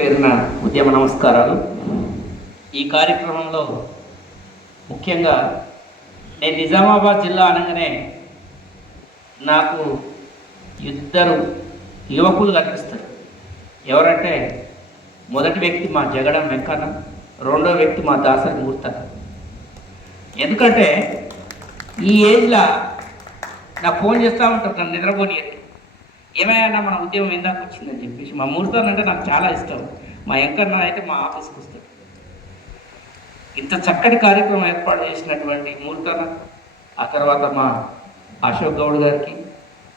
పేరున ఉద్యమ నమస్కారాలు. ఈ కార్యక్రమంలో ముఖ్యంగా నేను నిజామాబాద్ జిల్లా అనగానే నాకు ఇద్దరు యువకులు కనిపిస్తారు. ఎవరంటే మొదటి వ్యక్తి మా జగడం వెంకన్న, రెండో వ్యక్తి మా దాసరి మూర్తన్న. ఎందుకంటే ఈ ఏజ్లో నాకు ఫోన్ చేస్తూ ఉంటారు, నన్ను నిద్రపోని ఏమైనా మన ఉద్యమం ఇందాక వచ్చిందని చెప్పేసి. మా మూర్తన్న అంటే నాకు చాలా ఇష్టం. మా వెంకన్న అయితే మా ఆఫీస్కి వస్తాడు. ఇంత చక్కటి కార్యక్రమం ఏర్పాటు చేసినటువంటి మూర్తన్న, ఆ తర్వాత మా అశోక్ గౌడ్ గారికి,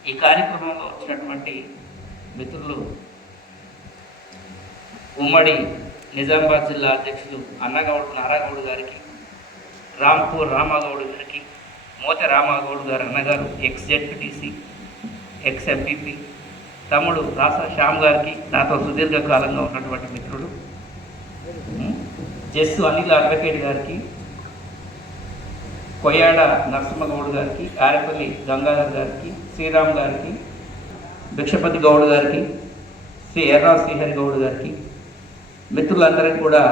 ఈ కార్యక్రమంలో వచ్చినటువంటి మిత్రులు, ఉమ్మడి నిజామాబాద్ జిల్లా అధ్యక్షులు అన్నగౌడ్ నారాగౌడ్ గారికి, రాంపూర్ రామగౌడ్ గారికి, మోతే రామగౌడ్ గారు అన్నగారు, ఎక్స్ జెడ్పీటీసీ, ఎక్స్ ఎంపీపీ, తమ్ముడు రాసా శ్యామ్ గారికి, నాతో సుదీర్ఘకాలంగా ఉన్నటువంటి మిత్రుడు జస్సు అనిల్ అడ్వకేట్ గారికి, కొయ్యాడ నరసింహగౌడ్ గారికి, ఆరేపల్లి గంగాధర్ గారికి, శ్రీరామ్ గారికి, భిక్షపతి గౌడ్ గారికి, శ్రీ ఎర్రా శ్రీహరి గౌడ్ గారికి, మిత్రులందరికీ కూడా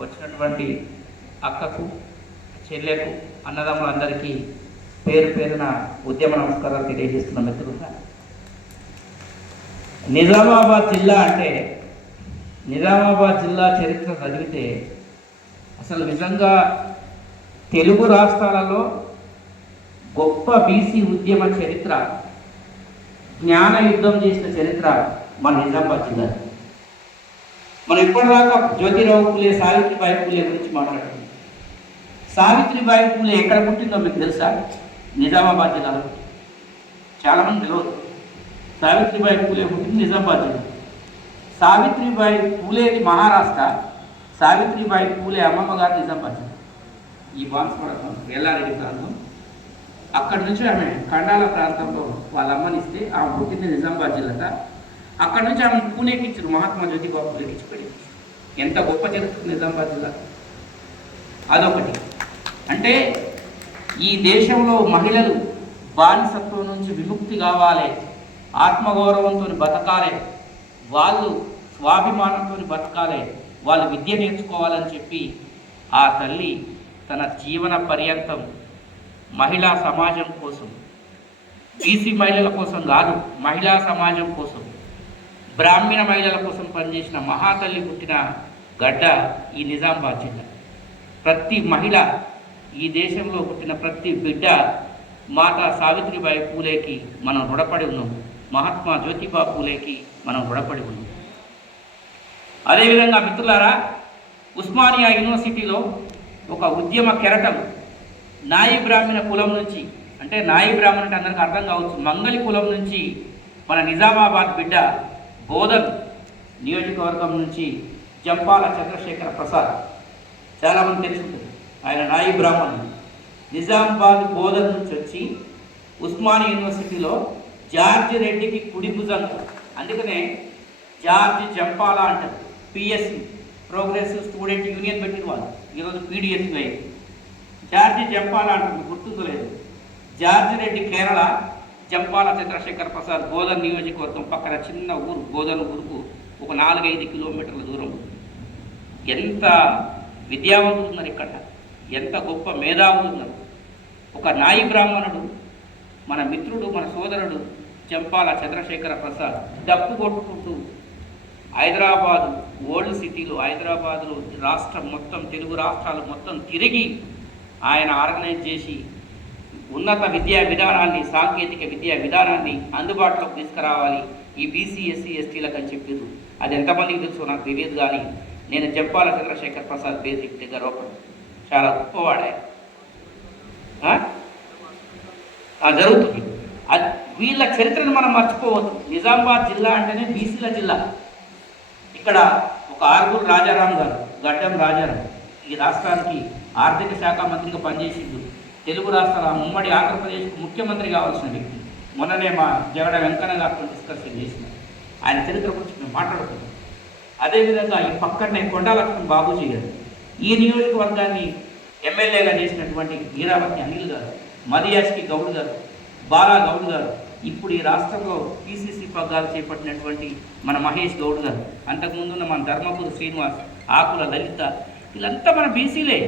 వచ్చినటువంటి అక్కకు, చెల్లెకు, అన్నదమ్ములందరికీ పేరు పేరున ఉద్యమ నమస్కారాలు తెలియజేస్తున్న మిత్రులుగా. నిజామాబాద్ జిల్లా అంటే, నిజామాబాద్ జిల్లా చరిత్ర చదివితే అసలు నిజంగా తెలుగు రాష్ట్రాలలో గొప్ప బీసీ ఉద్యమ చరిత్ర, జ్ఞాన యుద్ధం చేసిన చరిత్ర మన నిజామాబాద్ జిల్లా. మనం ఇప్పటిదాకా జ్యోతిరావు పూలే, సావిత్రిబాయి పూలే గురించి మాట్లాడుతున్నాం. సావిత్రిబాయి పూలే ఎక్కడ పుట్టిందో మీకు తెలుసా? నిజామాబాద్ జిల్లాలో. చాలామంది తెలియదు. సావిత్రిబాయి పూలే పుట్టింది నిజామాబాద్ జిల్లా. సావిత్రిబాయి పూలేది మహారాష్ట్ర, సావిత్రిబాయి పూలే అమ్మమ్మ గారు నిజామాబాద్ జిల్లా. ఈ బాన్స్వాడ ప్రాంతం, ఎల్లారెడ్డి ప్రాంతం. అక్కడి నుంచి ఆమె ఖండాల ప్రాంతంలో వాళ్ళ అమ్మనిస్తే ఆమె పుట్టింది నిజామాబాద్ జిల్లాట. అక్కడి నుంచి ఆమె పూణేకి ఇచ్చారు, మహాత్మా జ్యోతిబా పూలేకి ఇచ్చిపోయి. ఎంత గొప్ప చరిత్ర నిజామాబాద్ జిల్లా. అదొకటి. అంటే ఈ దేశంలో మహిళలు బానిసత్వం నుంచి విముక్తి కావాలి, ఆత్మగౌరవంతో బతకాలి, వాళ్ళు స్వాభిమానంతో బతకాలి, వాళ్ళు విద్య నేర్చుకోవాలని చెప్పి ఆ తల్లి తన జీవన పర్యంతం మహిళా సమాజం కోసం, బీసీ మహిళల కోసం కాదు, మహిళా సమాజం కోసం, బ్రాహ్మణ మహిళల కోసం పనిచేసిన మహాతల్లి పుట్టిన గడ్డ ఈ నిజామాబాద్ జిల్లా. ప్రతి మహిళ, ఈ దేశంలో పుట్టిన ప్రతి బిడ్డ మాతా సావిత్రిబాయి పూలేకి మనం రుణపడి ఉన్నాం, మహాత్మా జ్యోతిబా పూలేకి మనం రుణపడి ఉన్నాం. అదేవిధంగా మిత్రులారా, ఉస్మానియా యూనివర్సిటీలో ఒక ఉద్యమ కెరటం నాయి బ్రాహ్మణ కులం నుంచి, అంటే నాయి బ్రాహ్మణ అంటే అందరికీ అర్థం కావచ్చు, మంగళి కులం నుంచి మన నిజామాబాద్ బిడ్డ బోధన్ నియోజకవర్గం నుంచి జంపాల చంద్రశేఖర ప్రసాద్, చాలామంది తెలుసుంటుంది, ఆయన నాయి బ్రాహ్మణుడు. నిజామాబాద్ బోధన్ నుంచి వచ్చి ఉస్మానియా యూనివర్సిటీలో జార్జ్ రెడ్డికి కుడి భుజంగా, అందుకనే జార్జ్ జంపాల అంటారు. పిఎస్సి, ప్రోగ్రెసివ్ స్టూడెంట్ యూనియన్ పెట్టిన వాళ్ళు, ఈరోజు పీడిఎస్సి అయింది. జార్జ్ జంపాల అంటారు, గుర్తుందో లేదు. జార్జ్ రెడ్డి కేరళ, జంపాల చంద్రశేఖర్ ప్రసాద్ బోధన్ నియోజకవర్గం పక్కన చిన్న ఊరు, బోధన్ ఊరుకు ఒక 4-5 కిలోమీటర్ల దూరం. ఎంత విద్యావంతులు ఉన్నారు ఇక్కడ, ఎంత గొప్ప మేధావులు ఉన్నారు. ఒక నాయి బ్రాహ్మణుడు, మన మిత్రుడు, మన సోదరుడు జంపాల చంద్రశేఖర ప్రసాద్ డప్పు కొట్టుకుంటూ హైదరాబాదు ఓల్డ్ సిటీలో, హైదరాబాదులో రాష్ట్రం మొత్తం, తెలుగు రాష్ట్రాలు మొత్తం తిరిగి ఆయన ఆర్గనైజ్ చేసి ఉన్నత విద్యా విధానాన్ని, సాంకేతిక విద్యా విధానాన్ని అందుబాటులోకి తీసుకురావాలి ఈ బీసీ, ఎస్సీ, ఎస్టీలకు అని చెప్పారు. అది ఎంతమందికి తెలుసో నాకు తెలియదు, కానీ నేను జంపాల చంద్రశేఖర్ ప్రసాద్ పేరు చెప్తే గర్వపడు. చాలా గొప్పవాడే జరుగుతుంది. అది వీళ్ళ చరిత్రను మనం మర్చిపోవద్దు. నిజామాబాద్ జిల్లా అంటేనే బీసీల జిల్లా. ఇక్కడ ఒక ఆరుగురు రాజారాం గారు, గడ్డం రాజారాం, ఈ రాష్ట్రానికి ఆర్థిక శాఖ మంత్రిగా పనిచేసిండు. తెలుగు రాష్ట్రాల ఉమ్మడి ఆంధ్రప్రదేశ్కు ముఖ్యమంత్రి కావాల్సిన వ్యక్తి. మొన్ననే మా జగడ వెంకన్న గారితో డిస్కషన్ చేసిన ఆయన చరిత్ర గురించి మేము మాట్లాడుతున్నాం. అదేవిధంగా ఈ పక్కనే కొండా లక్ష్మణ్ బాబూజీ గారు, ఈ నియోజకవర్గాన్ని ఎమ్మెల్యేగా చేసినటువంటి వీరావతి అనిల్ గారు, మదియాస్కి గౌడ్ గారు, బాలా గౌడ్ గారు, ఇప్పుడు ఈ రాష్ట్రంలో పిసిసి పగ్గాలు చేపట్టినటువంటి మన మహేష్ గౌడ్ గారు, అంతకుముందున్న మన ధర్మపురి శ్రీనివాస్, ఆకుల లలిత, వీళ్ళంతా మన బీసీలే.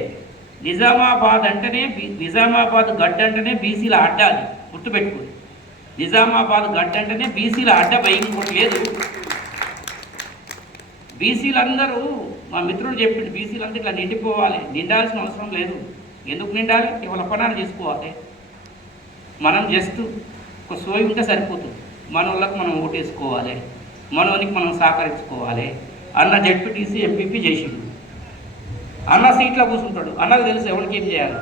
నిజామాబాద్ అంటేనే నిజామాబాద్ గడ్డ అంటేనే బీసీల అడ్డ, అది గుర్తుపెట్టుకోండి. నిజామాబాద్ గడ్డ అంటేనే బీసీల అడ్డ, ఇంకోటి లేదు. బీసీలందరూ, మా మిత్రుడు చెప్పిండు, బీసీలందరూ ఇట్లా నిండిపోవాలి. నిండాల్సిన అవసరం లేదు. ఎందుకు నిండాలి? ఇవాళ పనాలు చేసుకోవాలి. మనం జస్ట్ ఒక సోయి ఉంటే సరిపోతుంది. మన వాళ్ళకి మనం ఓటేసుకోవాలి, మనోనికి మనం సహకరించుకోవాలి. అన్న జెడ్పీటీసీ ఎంపీపీ చేసిండు, అన్న సీట్లో కూర్చుంటాడు, అన్నకు తెలుసు ఎవరికి ఏం చేయాలి.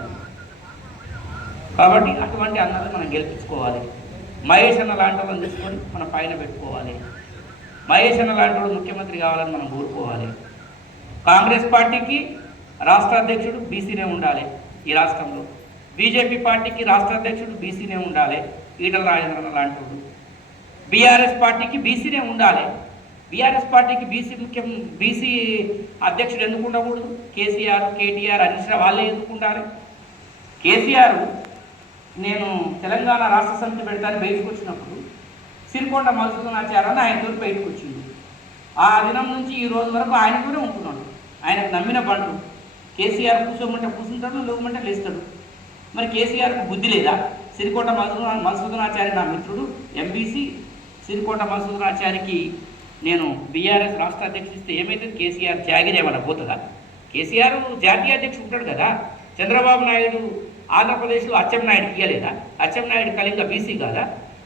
కాబట్టి అటువంటి అన్నది మనం గెలిపించుకోవాలి. మహేష్ అన్న లాంటి వాళ్ళని తీసుకొని మనం పైన పెట్టుకోవాలి. మహేష్ అన్న లాంటి వాడు ముఖ్యమంత్రి కావాలని మనం కోరుకోవాలి. కాంగ్రెస్ పార్టీకి రాష్ట్ర అధ్యక్షుడు బీసీనే ఉండాలి ఈ రాష్ట్రంలో. బీజేపీ పార్టీకి రాష్ట్ర అధ్యక్షుడు బీసీనే ఉండాలి, ఈటల రాజేంద్రన్న లాంటి వాడు. బీఆర్ఎస్ పార్టీకి బీసీనే ఉండాలి. బీఆర్ఎస్ పార్టీకి బీసీ అధ్యక్షుడు ఎందుకు ఉండకూడదు? కేసీఆర్, కేటీఆర్, హరీష్ రావు వాళ్ళే ఎందుకు ఉండాలి? కేసీఆర్ నేను తెలంగాణ రాష్ట్ర సమితి పెడతాను బయటకు వచ్చినప్పుడు సిరికొండ మధుసూదనాచార్య ఆయనతో బయటకు వచ్చింది. ఆ దినం నుంచి ఈ రోజు వరకు ఆయనతోనే ఉంటున్నాడు. ఆయనకు నమ్మిన బంటు. కేసీఆర్ కూర్చోమంటే కూర్చుంటాడు, లేవమంటే లేస్తాడు. మరి కేసీఆర్కు బుద్ధి లేదా? సిరికొండ మధుసూదనాచార్య నా మిత్రుడు, ఎంబీసీ. సిరికొండ మధుసూదనాచార్యకి నేను బీఆర్ఎస్ రాష్ట్ర అధ్యక్షుడు ఇస్తే ఏమైతే కేసీఆర్ జాగిరేమన్నా పోతుందా? కేసీఆర్ జాతీయ అధ్యక్షుడు ఉంటాడు కదా. చంద్రబాబు నాయుడు ఆంధ్రప్రదేశ్లో అచ్చెన్నాయుడు ఇయ్యలేదా? అచ్చెన్నాయుడు కళింగ బీసీ కాదా?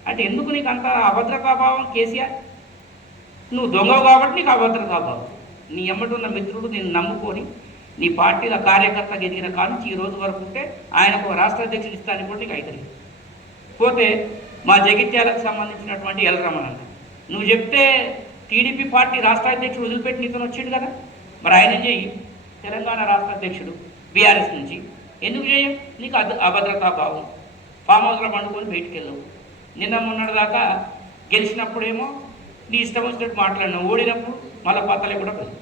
అంటే ఎందుకు నీకు అంత అభద్రతాభావం కేసీఆర్? నువ్వు దొంగవు కాబట్టి నీకు అభద్రతాభావం. నీ ఎమ్మటి ఉన్న మిత్రుడు నేను నమ్ముకొని నీ పార్టీల కార్యకర్తగా ఎదిగిన కానుంచి ఈ రోజు వరకు ఉంటే ఆయనకు రాష్ట్ర అధ్యక్షుడు ఇస్తానికి కూడా నీకు అయితే. పోతే మా జగిత్యాలకు సంబంధించినటువంటి ఎల్రమణ, నువ్వు చెప్తే టీడీపీ పార్టీ రాష్ట్ర అధ్యక్షుడు వదిలిపెట్టి నీతో వచ్చిండు కదా, మరి ఆయన చేయి. తెలంగాణ రాష్ట్ర అధ్యక్షుడు బీఆర్ఎస్ నుంచి ఎందుకు చేయం? నీకు అభద్రతాభావం. ఫామ్ హౌస్లో పండుకొని బయటికి వెళ్ళవు. నిన్న మొన్నటి దాకా గెలిచినప్పుడేమో నీ ఇష్టం వచ్చినట్టు మాట్లాడినావు, ఓడినప్పుడు మళ్ళీ పత్తలే కూడా పోయి.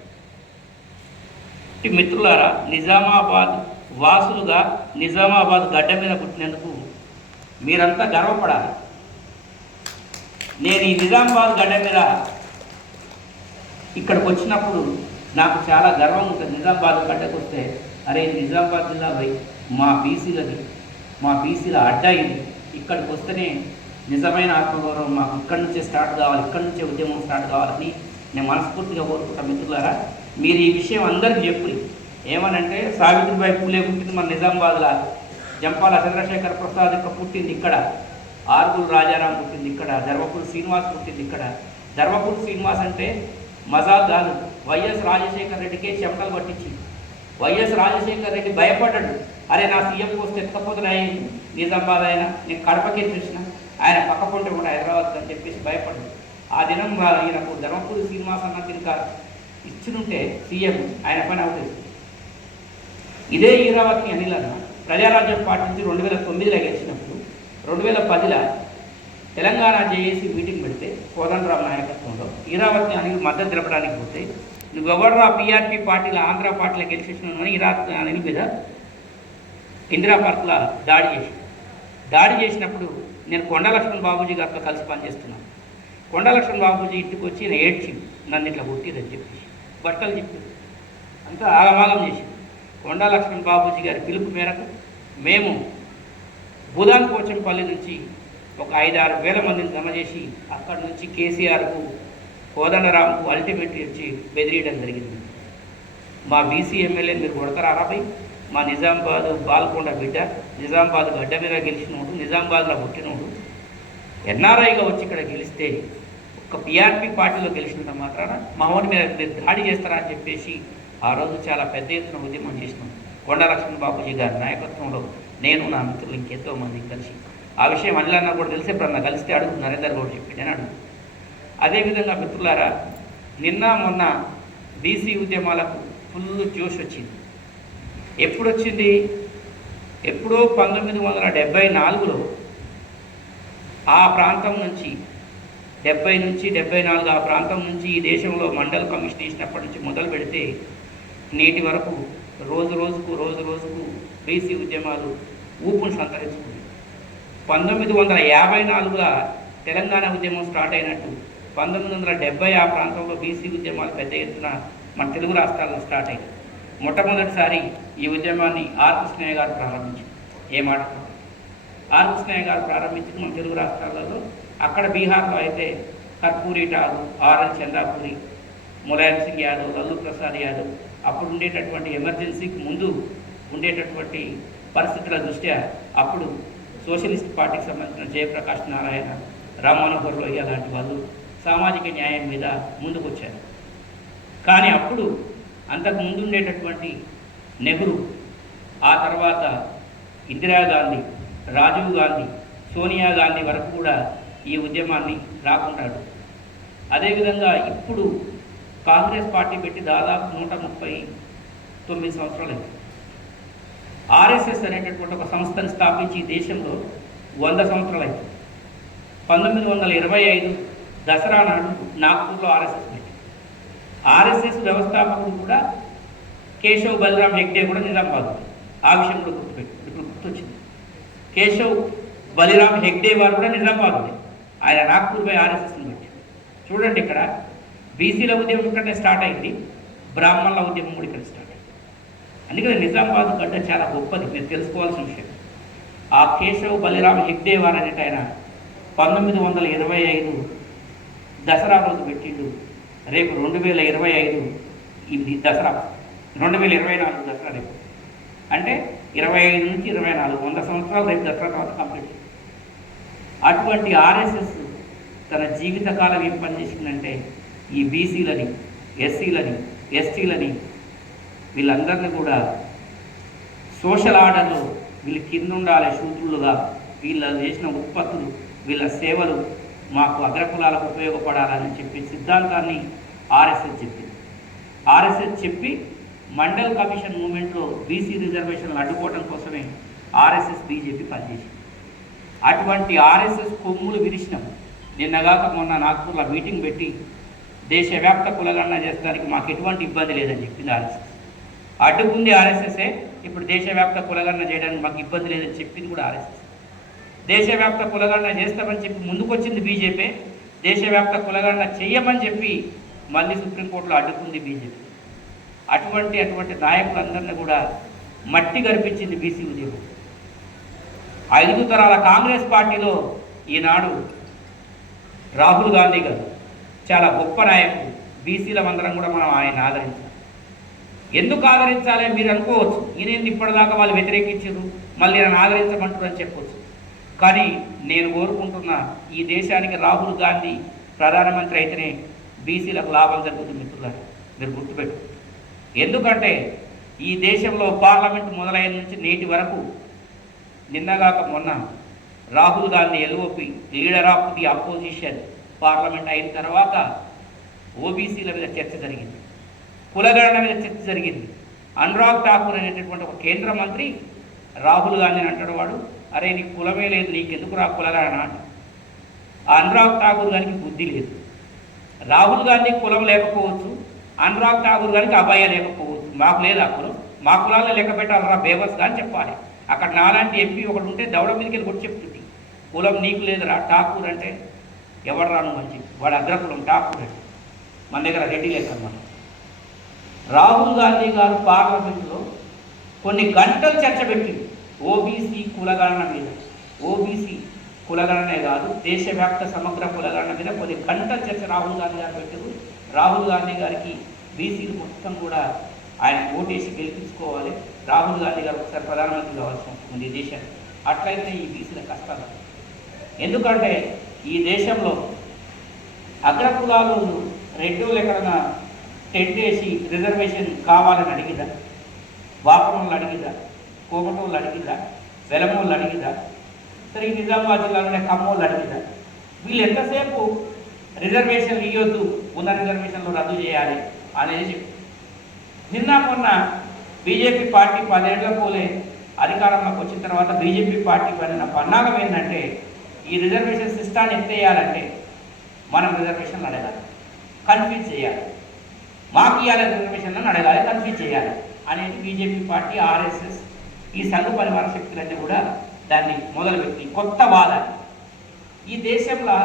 మిత్రులారా, నిజామాబాద్ వాసులుగా నిజామాబాద్ గడ్డ మీద పుట్టినందుకు మీరంతా గర్వపడాలి. నేను ఈ నిజామాబాద్ గడ్డ మీద ఇక్కడికి వచ్చినప్పుడు నాకు చాలా గర్వం ఉంటుంది. నిజామాబాద్ గడ్డకు వస్తే అరే నిజామాబాద్ జిల్లా పోయి మా బీసీల అడ్డా ఇది, ఇక్కడికి వస్తేనే నిజమైన ఆత్మగౌరవం మాకు ఇక్కడి నుంచే స్టార్ట్ కావాలి, ఇక్కడి నుంచే ఉద్యమం స్టార్ట్ కావాలని నేను మనస్ఫూర్తిగా కోరుకుంటా. మిత్రులారా, మీరు ఈ విషయం అందరికీ చెప్పి ఏమనంటే సావిత్రిబాయి పూలే పుట్టింది మన నిజామాబాద్లో, జంపాల చంద్రశేఖర్ ప్రసాద్ యొక్క పుట్టింది ఇక్కడ, ఆరుగురు రాజారాం పుట్టింది ఇక్కడ, ధర్మపురి శ్రీనివాస్ పుట్టింది ఇక్కడ. ధర్మపురి శ్రీనివాస్ అంటే మజాక్ కాదు, వైఎస్ రాజశేఖర్ రెడ్డికే చెమటలు పట్టించి వైఎస్ రాజశేఖర్ రెడ్డి భయపడ్డాడు. అరే నా సీఎం పోస్ట్ ఎత్తకపోతున్నాయి నిజామాబాద్, ఆయన నేను కడపకి చూసిన, ఆయన పక్క పొంటే కూడా హైదరాబాద్ అని చెప్పేసి భయపడ్డాడు. ఆ దినం ఈయనకు ధర్మపురి శ్రీనివాస్ అన్న తినక ఇచ్చినుంటే సీఎం ఆయన పని అవుతుంది. ఇదే ఈరావతి అనిల్ అన్న ప్రజారాజ్యం పార్టీ నుంచి 2009లో గెలిచినప్పుడు 2010లో తెలంగాణ జేఏసీ మీటింగ్ పెడితే కోదండరాం నాయకత్వంలో ఈరావతి అనిల్ మద్దతు తెలపడానికి పోతే నువ్వెవర్రా పీఆర్పీ పార్టీలో ఆంధ్ర పార్టీలో గెలిచేసినావు ఈరావతి అనిల్ మీద ఇందిరా పార్క్లో దాడి చేసినప్పుడు నేను కొండ లక్ష్మణ్ బాబూజీ గారితో కలిసి పనిచేస్తున్నాను. కొండ లక్ష్మణ్ బాబూజీ ఇంటికి వచ్చి నేను ఏడ్చింది, నన్ను ఇట్లా కొట్టిరని చెప్పేసి బట్టలు చెప్పి అంతా ఆగమాగం చేసి. కొండ లక్ష్మణ్ బాబూజీ గారి పిలుపు మేరకు మేము బుధాన్ పోచంపల్లి నుంచి ఒక 5-6 వేల మందిని జమ చేసి అక్కడి నుంచి కేసీఆర్కు కోదండరాంకు అల్టిమేట్ ఇచ్చి బెదిరియడం జరిగింది. మా బీసీ ఎమ్మెల్యే మీరు కొడతారా రాబోయ్, మా నిజామాబాద్ బాల్కొండ బిడ్డ, నిజామాబాద్ గడ్డ మీద గెలిచినోడు, నిజామాబాద్లో పుట్టినోడు, ఎన్ఆర్ఐగా వచ్చి ఇక్కడ గెలిస్తే ఒక పీఆర్పీ పార్టీలో గెలిచినంత మాత్రాన మామూలు మీద మీరు దాడి చేస్తారా అని చెప్పేసి ఆ రోజు చాలా పెద్ద ఎత్తున ఉద్యమం చేసినాం. కొండ లక్ష్మణ్ బాబూజీ గారి నాయకత్వంలో నేను నా మిత్రులు ఇంకెంతో మంది కలిసి. ఆ విషయం అనిలన్నా కూడా తెలిసి ఎప్పుడన్నా కలిస్తే అడుగు నరేందర్ గౌడ్ చెప్పిండని అడుగు. అదేవిధంగా మిత్రులారా, నిన్న మొన్న బీసీ ఉద్యమాలకు ఫుల్ జోష్ వచ్చింది. ఎప్పుడు వచ్చింది? ఎప్పుడో 1974లో ఆ ప్రాంతం నుంచి 70 నుంచి 74 ఆ ప్రాంతం నుంచి ఈ దేశంలో మండల్ కమిషన్ వేసినప్పటి నుంచి మొదలు పెడితే నేటి వరకు రోజు రోజుకు బీసీ ఉద్యమాలు ఊపును సంతరించుకుంది. 1954లో తెలంగాణ ఉద్యమం స్టార్ట్ అయినట్టు 1970 ఆ ప్రాంతంలో బీసీ ఉద్యమాలు పెద్ద ఎత్తున మన తెలుగు రాష్ట్రాల్లో స్టార్ట్ అయ్యాయి. మొట్టమొదటిసారి ఈ ఉద్యమాన్ని ఆర్ కృష్ణయ్య గారు ప్రారంభించారు. ఏ మాట ఆర్ కృష్ణయ్య గారు ప్రారంభించి మన తెలుగు రాష్ట్రాలలో అక్కడ బీహార్లో అయితే కర్పూరి ఠాగూర్, ఆర్ఎల్ చంద్రాపురి, ములాయం సింగ్ యాదవ్, లల్లు ప్రసాద్ యాదవ్ అప్పుడు ఉండేటటువంటి ఎమర్జెన్సీకి ముందు ఉండేటటువంటి పరిస్థితుల దృష్ట్యా అప్పుడు సోషలిస్ట్ పార్టీకి సంబంధించిన జయప్రకాష్ నారాయణ, రామ్ మనోహర్ లోహియా లాంటి వాళ్ళు సామాజిక న్యాయం మీద ముందుకు వచ్చారు. కానీ అప్పుడు అంతకు ముందు ఉండేటటువంటి నెహ్రూ, ఆ తర్వాత ఇందిరాగాంధీ, రాజీవ్ గాంధీ, సోనియా గాంధీ వరకు కూడా ఈ ఉద్యమాన్ని రాకుంటాడు. అదేవిధంగా ఇప్పుడు కాంగ్రెస్ పార్టీ పెట్టి దాదాపు 139 సంవత్సరాలు అయింది. ఆర్ఎస్ఎస్ అనేటటువంటి ఒక సంస్థను స్థాపించి దేశంలో 100 సంవత్సరాలు అయింది. 1925 దసరా నాడు నాగ్పూర్లో ఆర్ఎస్ఎస్ పెట్టి, ఆర్ఎస్ఎస్ వ్యవస్థాపకుడు కూడా కేశవ్ బలరాం హెగ్డే కూడా నిజామాబాద్. ఆ విషయం కూడా ఇప్పుడు గుర్తొచ్చింది. కేశవ్ బలిరామ్ హెగ్డే వారు కూడా నిజామాబాద్, ఆయన నాగ్పూర్పై ఆర్ఎస్ఎస్ని పెట్టి. చూడండి, ఇక్కడ బీసీల ఉద్యమం ఇక్కడనే స్టార్ట్ అయింది, బ్రాహ్మణుల ఉద్యమం కూడా ఇక్కడ స్టార్ట్ అయింది. అందుకని నిజామాబాద్ గడ్డ చాలా గొప్పది, మీరు తెలుసుకోవాల్సిన విషయం. ఆ కేశవ్ బలిరామ్ హెగ్డే వారు అనేట ఆయన 1925 దసరా రోజు పెట్టిండు. రేపు 2025 ఇది దసరా, 2024 దసరా రేపు. అంటే 25 నుంచి 24 100 సంవత్సరాలు రేపు దసరా తర్వాత కంప్లీట్. అటువంటి ఆర్ఎస్ఎస్ తన జీవితకాలం ఏం పనిచేసిందంటే ఈ బీసీలని, ఎస్సీలని, ఎస్టీలని వీళ్ళందరినీ కూడా సోషల్ ఆర్డర్లో వీళ్ళు కింద ఉండాలి శూద్రులుగా, వీళ్ళ చేసిన ఉత్పత్తులు, వీళ్ళ సేవలు మాకు అగ్రకులాలకు ఉపయోగపడాలని చెప్పి సిద్ధాంతాన్ని ఆర్ఎస్ఎస్ చెప్పింది. ఆర్ఎస్ఎస్ చెప్పి మండల్ కమిషన్ మూమెంట్లో బీసీ రిజర్వేషన్లు అడ్డుకోవడం కోసమే ఆర్ఎస్ఎస్ బీజేపీ పనిచేసింది. అటువంటి ఆర్ఎస్ఎస్ కొమ్ములు విరిచినాం. నిన్నగాక మొన్న నాగ్పూర్లో మీటింగ్ పెట్టి దేశవ్యాప్త కులగణన చేసడానికి మాకు ఎటువంటి ఇబ్బంది లేదని చెప్పింది ఆర్ఎస్ఎస్. అడ్డుకుంది ఆర్ఎస్ఎస్ఏ, ఇప్పుడు దేశవ్యాప్త కులగణన చేయడానికి మాకు ఇబ్బంది లేదని చెప్పింది కూడా ఆర్ఎస్ఎస్. దేశవ్యాప్త కులగణన చేస్తామని చెప్పి ముందుకొచ్చింది బీజేపీ, దేశవ్యాప్త కులగణన చెయ్యమని చెప్పి మళ్ళీ సుప్రీంకోర్టులో అడ్డుకుంది బీజేపీ. అటువంటి నాయకులందరినీ కూడా మట్టి గర్పించింది బీసీ ఉద్యమం. 5 తరాల కాంగ్రెస్ పార్టీలో ఈనాడు రాహుల్ గాంధీ గారు చాలా గొప్ప నాయకుడు. బీసీలమందరం కూడా మనం ఆయన ఆదరించాలి. ఎందుకు ఆదరించాలి మీరు అనుకోవచ్చు, ఈయనేంది ఇప్పటిదాకా వాళ్ళు వ్యతిరేకించారు మళ్ళీ ఆయన ఆదరించమంటారు అని చెప్పవచ్చు. కానీ నేను కోరుకుంటున్న ఈ దేశానికి రాహుల్ గాంధీ ప్రధానమంత్రి అయితేనే బీసీలకు లాభం జరుగుతుంది మిత్రులారా, మీరు గుర్తుపెట్టు. ఎందుకంటే ఈ దేశంలో పార్లమెంట్ మొదలైన నుంచి నేటి వరకు నిన్నగాక మొన్న Rahul Gandhi LOP leader of the opposition parliament అయిన తర్వాత ఓబీసీల మీద చర్చ జరిగింది, కులగణన మీద చర్చ జరిగింది. అనురాగ్ ఠాకూర్ అనేటటువంటి ఒక కేంద్ర మంత్రి రాహుల్ గాంధీని అంటాడు, వాడు అరే నీకు కులమే లేదు, నీకెందుకు రా కులగణన అంట. ఆ అనురాగ్ ఠాకూర్ గారికి బుద్ధి లేదు. రాహుల్ గాంధీ కులం లేకపోవచ్చు, అనురాగ్ ఠాకూర్ గారికి అబ్బాయి లేకపోవచ్చు, మాకు లేదు ఆ కులం, మా కులాల్లో లెక్క పెట్టాలరా బేబస్గా అని చెప్పాలి. అక్కడ నాలాంటి ఎంపీ ఒకడు ఉంటే దవడ మీదకి వెళ్ళి కొట్టి చెప్తుంది, కులం నీకు లేదురా, ఠాకూర్ అంటే ఎవరు రాను మంచి, వాడు అగ్రకులం ఠాకూర్ అంటే. మన దగ్గర రెడ్డి లేదన్నమాట. రాహుల్ గాంధీ గారు పార్లమెంట్లో కొన్ని గంటలు చర్చ పెట్టింది ఓబీసీ కులగణన మీద. ఓబీసీ కులగణనే కాదు, దేశవ్యాప్త సమగ్ర కులగణన మీద కొన్ని గంటల చర్చ రాహుల్ గాంధీ గారు పెట్టారు. రాహుల్ గాంధీ గారికి బీసీలు మొత్తం కూడా ఆయన ఓటేసి గెలిపించుకోవాలి, రాహుల్ గాంధీ గారు ఒకసారి ప్రధానమంత్రి కావాల్సి ఉంటుంది ఈ దేశానికి. అట్లయితే ఈ బీసీల కష్టాలు. ఎందుకంటే ఈ దేశంలో అగ్రకులాలు రెడ్డిలు ఎక్కడన్నా టెంట్ వేసి రిజర్వేషన్ కావాలని అడిగిదా, బాపనోళ్ళు అడిగిదా, కోమటోళ్ళు అడిగిదా, వెలమోళ్ళు అడిగిదా, సరే ఈ నిజామాబాద్ జిల్లాలోనే కమ్మోళ్ళు అడిగిదా? వీళ్ళు ఎంతసేపు రిజర్వేషన్లు ఇవ్వద్దు, ఉన్న రిజర్వేషన్లు రద్దు చేయాలి అనేది. నిన్న మొన్న బీజేపీ పార్టీ 10 ఏళ్ల పోలే అధికారంలోకి వచ్చిన తర్వాత బీజేపీ పార్టీ పడిన పన్నాగం ఏంటంటే ఈ రిజర్వేషన్ సిస్టాన్ని ఎత్తేయాలంటే మనం రిజర్వేషన్లు అడగాలి, కన్ఫ్యూజ్ చేయాలి, మాకు ఇవ్వాలి రిజర్వేషన్లను అడగాలి, కన్ఫ్యూజ్ చేయాలి అనేది బీజేపీ పార్టీ, ఆర్ఎస్ఎస్, ఈ సంఘ పరివార శక్తులన్నీ కూడా దాన్ని మొదలుపెట్టి కొత్త వాదాన్ని. ఈ దేశంలో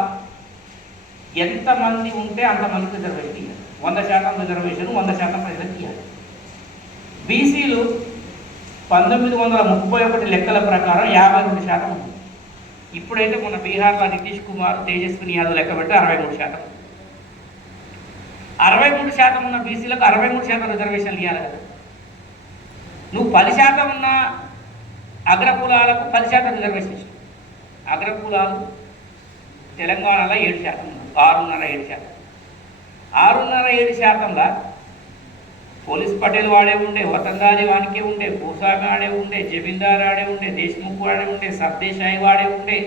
ఎంతమంది ఉంటే అంతమందికి రిజర్వేషన్ ఇవ్వాలి. 100% రిజర్వేషన్ 100% ప్రజలకు ఇవ్వాలి. బీసీలు 1931 లెక్కల ప్రకారం 52% ఉంది. ఇప్పుడైతే మొన్న బీహార్లో నితీష్ కుమార్, తేజస్విని యాదవ్ లెక్క పెడితే 63%. 63% ఉన్న బీసీలకు 63% రిజర్వేషన్లు ఇవ్వాలి కదా. నువ్వు 10% ఉన్న అగ్రకులాలకు 10% రిజర్వేషన్ ఇష్టం. అగ్రకులాలు తెలంగాణలో 7% ఉన్నారు, 6.5-7%. 6.5-7%లా పోలీస్ పటేల్ వాడే ఉండే, వతందారి వానికే ఉండే, భూస్వామి వాడే ఉండే, జమీందార్ ఆడే ఉండే, దేశ్ముఖ్ వాడే ఉండే, సర్దేశాయి వాడే ఉండే.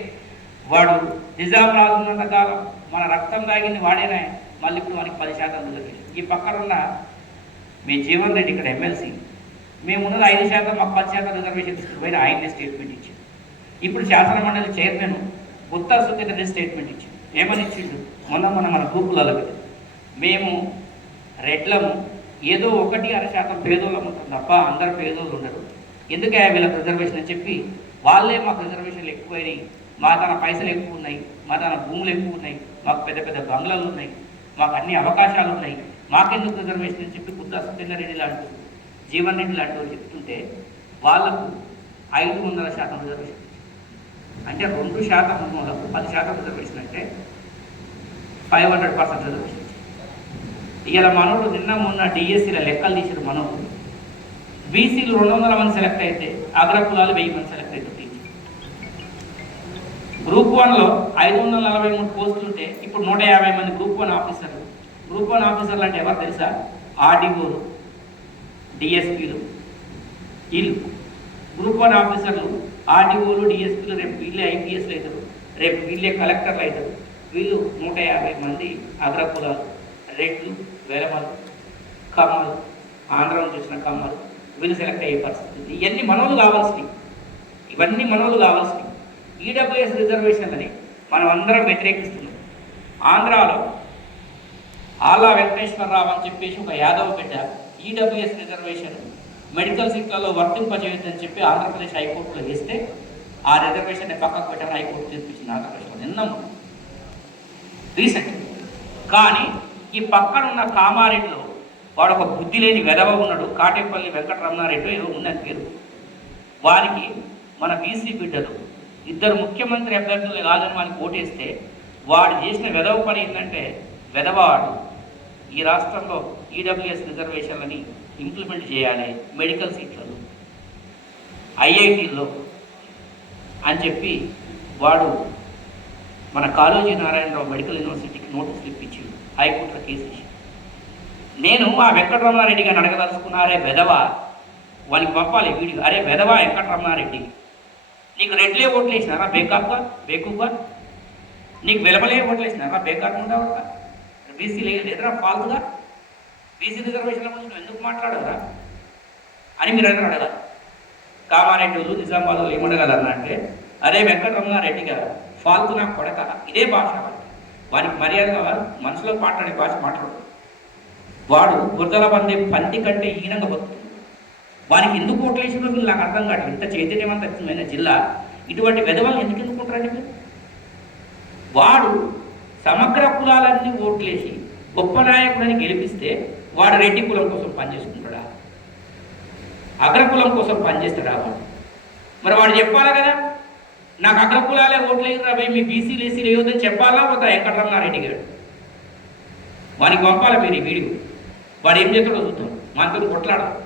వాడు నిజాం రాజు ఉన్నంత కాలం మన రక్తం తాగింది వాడేనా. మళ్ళీ ఇప్పుడు మనకి 10% రిజర్వేషన్. ఈ పక్కనున్న మీ జీవన్ రెడ్డి ఇక్కడ ఎమ్మెల్సీ, మేమున్నది 5%, మాకు 10% రిజర్వేషన్ ఇస్తున్న ఆయనే స్టేట్మెంట్ ఇచ్చింది. ఇప్పుడు శాసనమండలి చైర్మన్ గుత్తా సుఖేత్ రెడ్డి స్టేట్మెంట్ ఇచ్చింది. ఏమని ఇచ్చిండు? మొన్న మన గ్రూపులలో మేము రెడ్లము ఏదో 1-2% పేదోళ్ళం ఉంటుంది తప్ప అందరు పేదోళ్ళు ఉండరు, ఎందుకే వీళ్ళకి రిజర్వేషన్ అని చెప్పి వాళ్ళే మాకు రిజర్వేషన్లు ఎక్కువైనాయి, మా తన పైసలు ఎక్కువ ఉన్నాయి, మా తన భూములు ఎక్కువ ఉన్నాయి, మాకు పెద్ద పెద్ద బంగ్లాలు ఉన్నాయి, మాకు అన్ని అవకాశాలు ఉన్నాయి, మాకెందుకు రిజర్వేషన్ అని చెప్పి గుత్తా సుఖేందర్ రెడ్డి లాంటి, జీవన్ రెడ్డి లాంటి వాళ్ళు చెప్తుంటే వాళ్ళకు 500% రిజర్వేషన్. అంటే 2% ఉన్న వాళ్ళకు 10% రిజర్వేషన్ అంటే 500% రిజర్వేషన్. ఇలా మనోడు నిన్న మొన్న డిఎస్సీల లెక్కలు తీసిన మనోడు బీసీలు 200 మంది సెలెక్ట్ అయితే అగ్రకులాలు 1000 మంది సెలెక్ట్ అయితే గ్రూప్ 1లో 543 పోస్టులు ఉంటే ఇప్పుడు 150 మంది గ్రూప్ 1 ఆఫీసర్లు. గ్రూప్ 1 ఆఫీసర్లు అంటే ఎవరు తెలుసా? ఆర్డీఓలు, డిఎస్పీలు. వీళ్ళు గ్రూప్ 1 ఆఫీసర్లు, ఆర్డీఓలు, డిఎస్పీలు. రేపు వీళ్ళే ఐపీఎస్లు అవుతారు, రేపు వీళ్ళే కలెక్టర్లు అవుతారు. వీళ్ళు 150 మంది అగ్రకులాలు, రెడ్లు, వేలమలు, కమ్మలు, ఆంధ్రం చూసిన కమ్మలు, వీళ్ళు సెలెక్ట్ అయ్యే పరిస్థితి. ఇవన్నీ మనోళ్ళు కావాల్సినవి, ఇవన్నీ మనోళ్ళు కావాల్సినవి. ఈడబ్ల్యూఎస్ రిజర్వేషన్లని మనం అందరం వ్యతిరేకిస్తున్నాం. ఆంధ్రాలో ఆలా వెంకటేశ్వరరావు అని చెప్పేసి ఒక యాదవ్ బిడ్డ ఈడబ్ల్యూఎస్ రిజర్వేషన్ మెడికల్ సీట్లలో వర్తింపజేయొద్దని చెప్పి ఆంధ్రప్రదేశ్ హైకోర్టులో వేస్తే ఆ రిజర్వేషన్ పక్కకు పెట్టాలని హైకోర్టు తీర్పిచ్చింది ఆంధ్రప్రదేశ్లో నిన్న రీసెంట్. కానీ ఈ పక్కన ఉన్న కామారెడ్డిలో వాడు ఒక బుద్ధి లేని వెధవ ఉన్నాడు, కాటేపల్లి వెంకటరమణారెడ్డి ఏదో ఉన్నది పేరు. వారికి మన బీసీ బిడ్డలు 2 ముఖ్యమంత్రి అభ్యర్థులు కాదని వానికి ఓటేస్తే వాడు చేసిన వెధవ పని ఏంటంటే, వెధవాడు ఈ రాష్ట్రంలో ఈడబ్ల్యూఎస్ రిజర్వేషన్లని ఇంప్లిమెంట్ చేయాలి మెడికల్ సీట్లలో, ఐఐటీల్లో అని చెప్పి వాడు మన కాళోజీ నారాయణరావు మెడికల్ యూనివర్సిటీకి నోటీసులు ఇప్పించింది, హైకోర్టులో కేసేసి. నేను ఆ వెంకటరమణారెడ్డి గారిని అడగదలుచుకున్నారే వెధవ, వానికి పంపాలి వీడియో. అరే వెధవ వెంకటరమణారెడ్డి, నీకు రెడ్లే ఓట్లు వేసినారా బేకూగా? నీకు వెలమలే ఓట్లు వేసినారా బేకాకుండా? బీసీ లేదురా ఫాల్తుగా? బీసీ రిజర్వేషన్ల గురించి నువ్వు ఎందుకు మాట్లాడరా అని మీరు అందరూ అడగాలి. కామారెడ్డి వాళ్ళు, నిజామాబాద్ వాళ్ళు ఏమడగలరా అంటే, అరే వెంకటరమణారెడ్డి గారు ఫాల్తు నాకు కొడక, ఇదే భాష వానికి మర్యాదగా మనసులో మాట్లాడే భాష మాట్లాడు. వాడు బురదల పంది కంటే ఈనంగా బతుకుతుంది. వానికి ఎందుకు ఓట్లేసినో వీళ్ళు నాకు అర్థం కాదు. ఇంత చైతన్యవంతమైన జిల్లా ఇటువంటి వెధవలను ఎందుకు ఎన్నుకుంటారండి మీరు? వాడు సమగ్ర కులాలన్నీ ఓట్లేసి గొప్ప నాయకులని గెలిపిస్తే వాడు రెడ్డి కులం కోసం పనిచేసుకుంటాడా? అగ్రకులం కోసం పనిచేస్తాడా వాడు? మరి వాడు చెప్పాలా కదా, నాకు అగ్రకులాలే ఓట్లేదు రాబోయే మీ బీసీలు ఎస్సీలు వేయొద్దని చెప్పాలా పోతా వెంకటరమణారెడ్డి గారు? వానికి పంపాలి మీరు ఈ వీడియో. వాడు ఏం చేస్తాడో చూద్దాం, మనతో కొట్లాడాలి.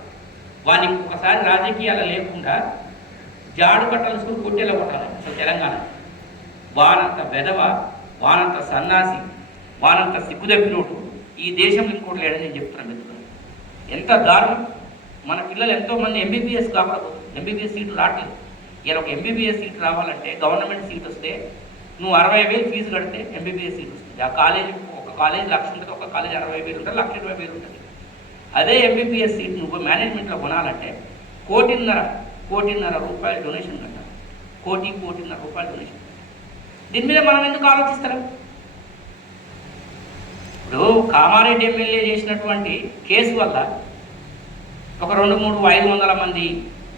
వానికి ఒకసారి రాజకీయాలు లేకుండా జాడు కట్టాల్సుకుని కొట్టేలా కొట్టాలి అసలు తెలంగాణ. వానంత వెధవ, వానంత సన్నాసి, వానంత సిగ్గుదప్పినోడు ఈ దేశంలో ఇంకోటి లేడని నేను చెప్తున్నాను మిత్రులు. ఎంత దారుణం! మన పిల్లలు ఎంతోమంది ఎంబీబీఎస్ కాకపోతే ఎంబీబీఎస్ సీటు రావట్లేదు. ఇలా ఒక ఎంబీబీఎస్ సీట్ రావాలంటే గవర్నమెంట్ సీట్ వస్తే నువ్వు 60,000 ఫీజు కడితే ఎంబీబీఎస్ సీట్ వస్తుంది. ఆ కాలేజీ ఒక కాలేజ్ 1,00,000 ఉంటుంది, ఒక కాలేజ్ 60,000 ఉంటుంది, 1,20,000 ఉంటుంది. అదే ఎంబీబీఎస్ సీట్ నువ్వు మేనేజ్మెంట్లో కొనాలంటే 1,50,00,000 రూపాయలు డొనేషన్ కట్టాలి. 1,50,00,000 రూపాయలు డొనేషన్. దీని మీద మనం ఎందుకు ఆలోచిస్తారా? ఇప్పుడు కామారెడ్డి ఎమ్మెల్యే చేసినటువంటి కేసు వల్ల ఒక 200-300-500 మంది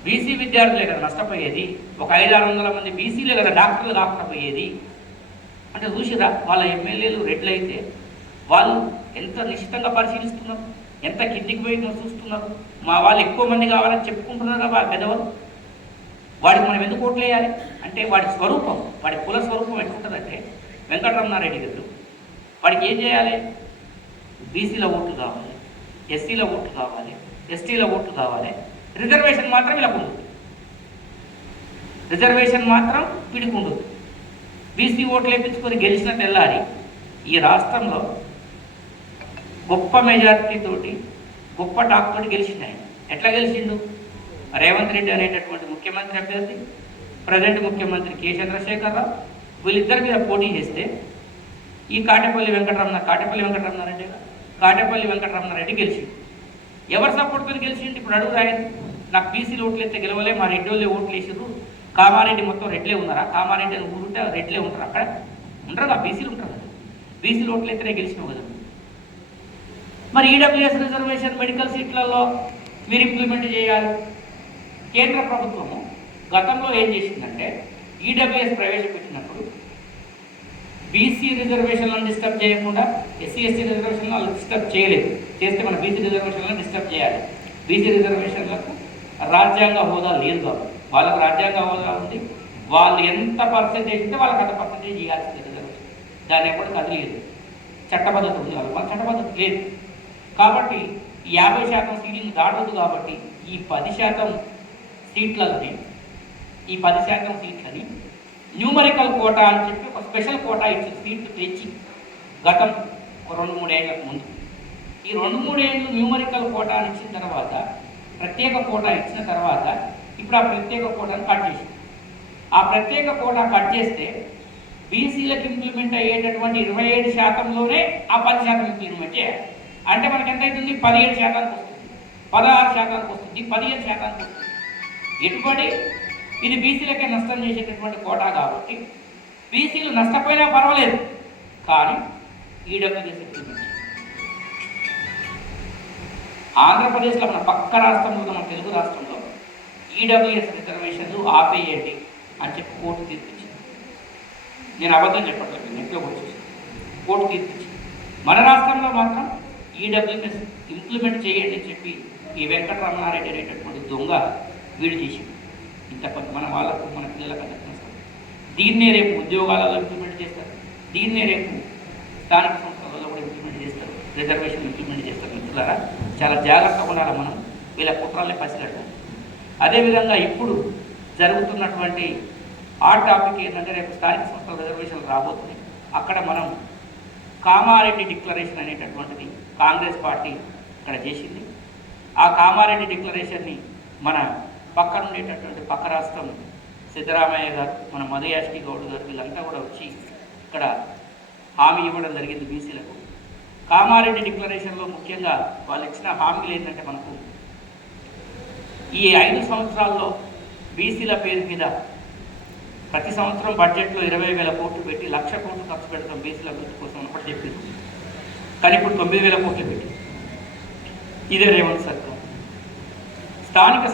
బీసీ విద్యార్థులే కదా నష్టపోయేది. ఒక 500-600 మంది బీసీలే కదా డాక్టర్లు కాకుండా పోయేది. అంటే చూసిరా వాళ్ళ ఎమ్మెల్యేలు రెడ్లు అయితే వాళ్ళు ఎంత నిశ్చితంగా పరిశీలిస్తున్నారు, ఎంత కిందికి పోయిందో చూస్తున్నారు. మా వాళ్ళు ఎక్కువ మంది కావాలని చెప్పుకుంటున్నారు కదా పెద్దవాళ్ళు. వాడికి మనం ఎందుకు ఓట్లు వేయాలి అంటే వాడి స్వరూపం, వాడి కుల స్వరూపం ఎట్లుంటుందంటే వెంకటరమణారెడ్డి గారు వాడికి ఏం చేయాలి, బీసీల ఓట్లు కావాలి, ఎస్సీల ఓట్లు కావాలి, ఎస్టీల ఓట్లు కావాలి, రిజర్వేషన్ మాత్రం ఇలా ఉండదు, రిజర్వేషన్ మాత్రం పిడికుండదు. బీసీ ఓట్లు వేయించుకొని గెలిచిన తెల్లారి ఈ రాష్ట్రంలో గొప్ప మెజారిటీ తోటి గొప్ప టాక్ తోటి గెలిచింది. ఎట్లా గెలిచిండు? రేవంత్ రెడ్డి అనేటటువంటి ముఖ్యమంత్రి అభ్యర్థి, ప్రజెంట్ ముఖ్యమంత్రి కె చంద్రశేఖరరావు, వీళ్ళిద్దరి మీద పోటీ చేస్తే ఈ కాటేపల్లి వెంకటరమణారెడ్డి గెలిచిండు. ఎవరు సపోర్ట్తో గెలిచిండు? ఇప్పుడు అడుగు రాయండి. నాకు బీసీలు ఓట్లు అయితే గెలవలే, మా రెడ్డి ఓట్లు వేసారు, కామారెడ్డి మొత్తం రెడ్లే ఉన్నారా? కామారెడ్డి అని ఊరుంటే రెడ్లే ఉంటారు, అక్కడ ఉంటారు కదా, బీసీలు ఉంటారు కదా, బీసీలు ఓట్లు అయితేనే గెలిచినావు కదా. మరి ఈడబ్ల్యూఎస్ రిజర్వేషన్ మెడికల్ సీట్లలో మీరు ఇంప్లిమెంట్ చేయాలి. కేంద్ర ప్రభుత్వము గతంలో ఏం చేసిందంటే ఈడబ్ల్యూఎస్ ప్రవేశపెట్టినప్పుడు బీసీ రిజర్వేషన్లను డిస్టర్బ్ చేయకుండా ఎస్సీ ఎస్టీ రిజర్వేషన్లను డిస్టర్బ్ చేయలేదు. చేస్తే మన బీసీ రిజర్వేషన్లను డిస్టర్బ్ చేయాలి. బీసీ రిజర్వేషన్లకు రాజ్యాంగ హోదా లేదు కాబట్టి వాళ్ళకు రాజ్యాంగ హోదా ఉంది. వాళ్ళు ఎంత పర్సెంటేజ్ ఉంటే వాళ్ళకి అంత పర్సెంటేజ్ ఇవ్వాల్సింది రిజర్వేషన్. దాన్ని ఎప్పుడు కదిలేదు. చట్టబద్ధత ఉంది వాళ్ళకి చట్టబద్ధత లేదు కాబట్టి 50% సీలింగ్ దాటదు. కాబట్టి ఈ 10% సీట్లని న్యూమరికల్ కోటా అని చెప్పి ఒక స్పెషల్ కోటా ఇచ్చి సీట్లు తెచ్చి గతం 2-3 ఏళ్లకు ముందు ఈ 2-3 ఏళ్ళు న్యూమరికల్ కోటా ఇచ్చిన తర్వాత ప్రత్యేక కోటా ఇచ్చిన తర్వాత ఇప్పుడు ఆ ప్రత్యేక కోటాను కట్ చేసి ఆ ప్రత్యేక కోటా కట్ చేస్తే బీసీలకు ఇంప్లిమెంట్ అయ్యేటటువంటి 27%లోనే ఆ 10% ఇంప్లిమెంట్ చేయాలి. అంటే మనకి ఎంత అవుతుంది? 17% వస్తుంది, 16% వస్తుంది, 15% వస్తుంది. ఎటుబడి ఇది బీసీలకే నష్టం చేసేటటువంటి కోటా కాబట్టి బీసీలు నష్టపోయినా పర్వాలేదు, కానీ ఈడబ్ల్యూఎస్ ఇంప్లిమెంట్ ఆంధ్రప్రదేశ్లో మన పక్క రాష్ట్రంలో మన తెలుగు రాష్ట్రంలో ఈడబ్ల్యూఎస్ రిజర్వేషన్లు ఆపేయండి అని చెప్పి కోర్టు తీర్పిచ్చింది. నేను అబద్ధం చెప్పట్లేదు, నెట్లో కూడా చూసాను. కోర్టు తీర్పిచ్చింది. మన రాష్ట్రంలో మాత్రం ఈడబ్ల్యూఎస్ ఇంప్లిమెంట్ చేయండి అని చెప్పి ఈ వెంకటరమణారెడ్డి అనేటటువంటి దొంగ వీడు చేసింది. ఇంత మన వాళ్ళకు మన పిల్లలకు అందరికీ దీన్నే రేపు ఉద్యోగాలలో ఇంప్లిమెంట్ చేస్తారు, దీన్నే రేపు స్థానిక సంస్థలలో కూడా ఇంప్లిమెంట్ చేస్తారు, రిజర్వేషన్ ఇంప్లిమెంట్ చేస్తారు. మిత్రులారా, చాలా జాగ్రత్తగా ఉండాలి మనం, వీళ్ళ కుట్రాలని పసిగట్టాలి. అదేవిధంగా ఇప్పుడు జరుగుతున్నటువంటి ఆ టాపిక్ ఏంటంటే రేపు స్థానిక సంస్థల రిజర్వేషన్లు రాబోతున్నాయి. అక్కడ మనం కామారెడ్డి డిక్లరేషన్ అనేటటువంటిది కాంగ్రెస్ పార్టీ ఇక్కడ చేసింది. ఆ కామారెడ్డి డిక్లరేషన్ని మన పక్కన ఉండేటటువంటి పక్క రాష్ట్రం సిద్ధరామయ్య గారు, మన మధుయాష్కి గౌడ్ గారు వీళ్ళంతా కూడా వచ్చి ఇక్కడ హామీ ఇవ్వడం జరిగింది బీసీలకు. కామారెడ్డి డిక్లరేషన్లో ముఖ్యంగా వాళ్ళు ఇచ్చిన హామీలు ఏంటంటే మనకు ఈ 5 సంవత్సరాల్లో బీసీల పేరు మీద ప్రతి సంవత్సరం బడ్జెట్లో 20,000 కోట్లు పెట్టి 1,00,000 కోట్లు ఖర్చు పెడతాం బీసీల అభివృద్ధి కోసం అన్నప్పుడు చెప్పింది. కానీ ఇప్పుడు 9,000 కోట్లు పెట్టి ఇదే రేవంత్ సర్కార్. స్థానిక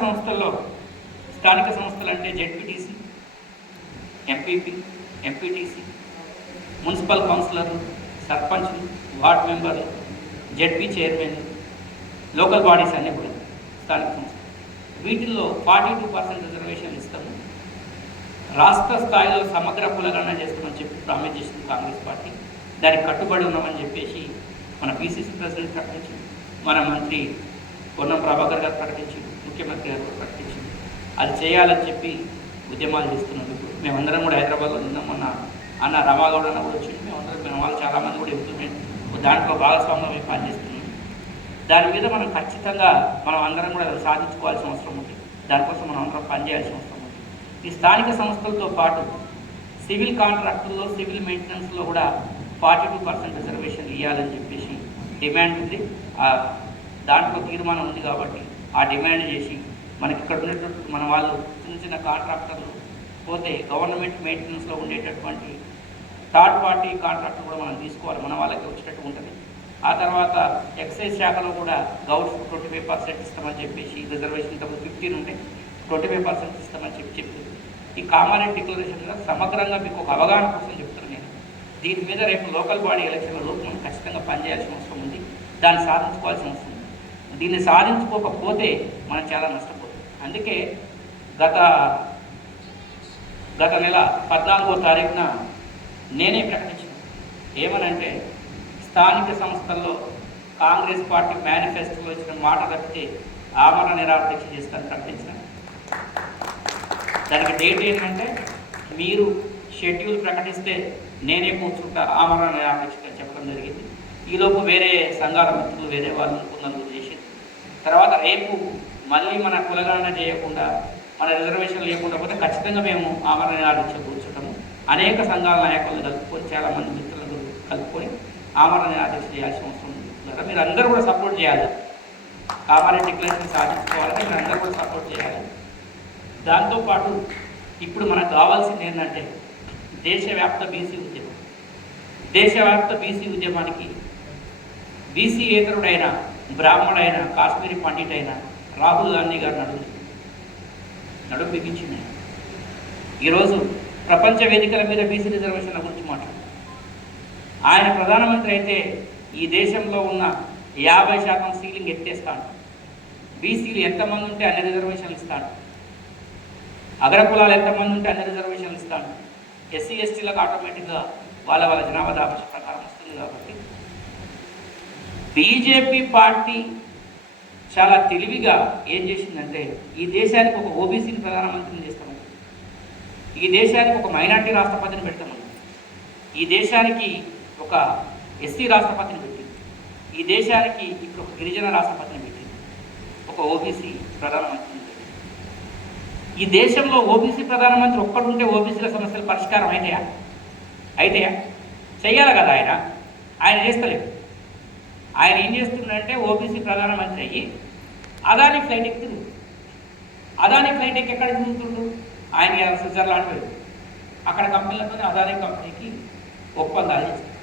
సంస్థలు అంటే జెడ్పీటీసీ, ఎంపీపీ, ఎంపీటీసీ, మున్సిపల్ కౌన్సిలర్లు, సర్పంచ్లు, వార్డు మెంబర్లు, జెడ్పీ చైర్మన్, లోకల్ బాడీస్ అన్నీ కూడా స్థానిక సంస్థలు. వీటిల్లో 42% రిజర్వేషన్ ఇస్తాము, రాష్ట్ర స్థాయిలో సమగ్ర కులగణన చేస్తామని చెప్పి ప్రామిస్ చేసింది కాంగ్రెస్ పార్టీ. దానికి కట్టుబడి ఉన్నామని చెప్పేసి మన పీసీసీ ప్రెసిడెంట్ ప్రకటించింది, మన మంత్రి పొన్నం ప్రభాకర్ గారు ప్రకటించింది, ముఖ్యమంత్రి గారు ప్రకటించింది. అది చేయాలని చెప్పి ఉద్యమాలు చేస్తున్నాం. ఇప్పుడు మేమందరం కూడా హైదరాబాద్లో ఉన్నాం. మొన్న అన్న రామాగౌడ్ అన్న కూడా వచ్చింది. మేము వాళ్ళు చాలామంది కూడా ఇంప్లిమెంట్ దాంట్లో భాగస్వామ్యం పనిచేస్తున్నాం. దాని మీద మనం ఖచ్చితంగా మనం అందరం కూడా సాధించుకోవాల్సిన అవసరం ఉంది. దానికోసం మనం అందరం పనిచేయాల్సిన అవసరం ఉంది. ఈ స్థానిక సంస్థలతో పాటు సివిల్ కాంట్రాక్టుల్లో, సివిల్ మెయింటెనెన్స్లో కూడా 42% రిజర్వేషన్ ఇవ్వాలని చెప్పేసి డిమాండ్ ఉంది. దాంట్లో తీర్మానం ఉంది కాబట్టి ఆ డిమాండ్ చేసి మనకి ఇక్కడ ఉండేటటువంటి మన వాళ్ళు చిన్న చిన్న కాంట్రాక్టర్లు పోతే గవర్నమెంట్ మెయింటెనెన్స్లో ఉండేటటువంటి థర్డ్ పార్టీ కాంట్రాక్టర్ కూడా మనం తీసుకోవాలి, మన వాళ్ళకి వచ్చేటట్టు ఉంటుంది. ఆ తర్వాత ఎక్సైజ్ శాఖలో కూడా గౌడ్స్ 25% ఇస్తామని చెప్పేసి రిజర్వేషన్ ఇంతకుముందు 15 ఉంటే 25% ఇస్తామని చెప్పింది. ఈ కామారెడ్డి డిక్లరేషన్ సమగ్రంగా మీకు ఒక అవగాహన కోసం చెప్తాను నేను. దీని మీద రేపు లోకల్ బాడీ ఎలక్షన్లలో మనం ఖచ్చితంగా పనిచేయాల్సిన అవసరం ఉంది, దాన్ని సాధించుకోవాల్సిన అవసరం ఉంది. దీన్ని సాధించుకోకపోతే మనం చాలా నష్టపోతాం. అందుకే గత నెల 14వ తారీఖున నేనే ప్రకటించాను. ఏమనంటే స్థానిక సంస్థల్లో కాంగ్రెస్ పార్టీ మేనిఫెస్టోలో ఇచ్చిన మాట తప్పితే ఆమరణ నిరాదీక్ష చేస్తాను ప్రకటించాను. దానికి డేట్ ఏంటంటే మీరు షెడ్యూల్ ప్రకటిస్తే నేనే కూర్చుంటా ఆమరణ నిరాదీక్ష చెప్పడం జరిగింది. ఈలోపు వేరే సంఘాల మిత్రులు వేరే వాళ్ళు నలుగురు చేసింది. తర్వాత రేపు మళ్ళీ మన కులగణన చేయకుండా మన రిజర్వేషన్ లేకుండా పోతే ఖచ్చితంగా మేము ఆమరణ నిరాదీక్ష కూర్చుంటాము. అనేక సంఘాల నాయకులను కలుపుకొని చాలామంది మిత్రులను కలుపుకొని ఆమరణ నిరాదీక్ష చేయాల్సిన అవసరం ఉంది. మీరు అందరూ కూడా సపోర్ట్ చేయాలి. కామారెడ్డి డిక్లరేషన్ సాధించుకోవాలంటే మీరు అందరూ కూడా సపోర్ట్ చేయాలి. దాంతోపాటు ఇప్పుడు మనకు కావాల్సింది ఏంటంటే దేశవ్యాప్త బీసీ ఉద్యమం. దేశవ్యాప్త బీసీ ఉద్యమానికి బీసీ ఏతరుడైన బ్రాహ్మణుడైన కాశ్మీరీ పండిట్ అయిన రాహుల్ గాంధీ గారు నడుము బిగించింది. ఈరోజు ప్రపంచ వేదికల మీద బీసీ రిజర్వేషన్ల గురించి మాట్లాడు. ఆయన ప్రధానమంత్రి అయితే ఈ దేశంలో ఉన్న 50% సీలింగ్ ఎత్తేస్తాడు. బీసీలు ఎంతమంది ఉంటే అన్ని రిజర్వేషన్లు ఇస్తాడు. అగ్రకులాలు ఎంతమంది ఉంటే అన్ని రిజర్వేషన్లు ఇస్తాడు. ఎస్సీ ఎస్టీలకు ఆటోమేటిక్గా వాళ్ళ జనాభా దాపక్ష ప్రకారం వస్తుంది. కాబట్టి బీజేపీ పార్టీ చాలా తెలివిగా ఏం చేసిందంటే ఈ దేశానికి ఒక ఓబీసీని ప్రధానమంత్రిని చేస్తాము, ఈ దేశానికి ఒక మైనార్టీ రాష్ట్రపతిని పెడతాము, ఈ దేశానికి ఒక ఎస్సీ రాష్ట్రపతిని పెట్టింది, ఈ దేశానికి ఇప్పుడు ఒక గిరిజన రాష్ట్రపతిని పెట్టింది, ఒక ఓబీసీ ప్రధానమంత్రిని పెట్టింది. ఈ దేశంలో ఓబీసీ ప్రధానమంత్రి ఒక్కడుంటే ఓబీసీల సమస్యల పరిష్కారం అయితాయా? చెయ్యాలి కదా. ఆయన చేస్తలేదు. ఆయన ఏం చేస్తున్నాడంటే ఓబీసీ ప్రధానమంత్రి అయ్యి అదానీ ఫ్లైట్ ఎక్కుతుంది. అదానీ ఫ్లైట్ ఎక్కడ తిరుగుతుండు? ఆయన స్విట్జర్లాండ్ పోయి అక్కడ కంపెనీలతో అదానీ కంపెనీకి ఒప్పందాలు చేస్తారు.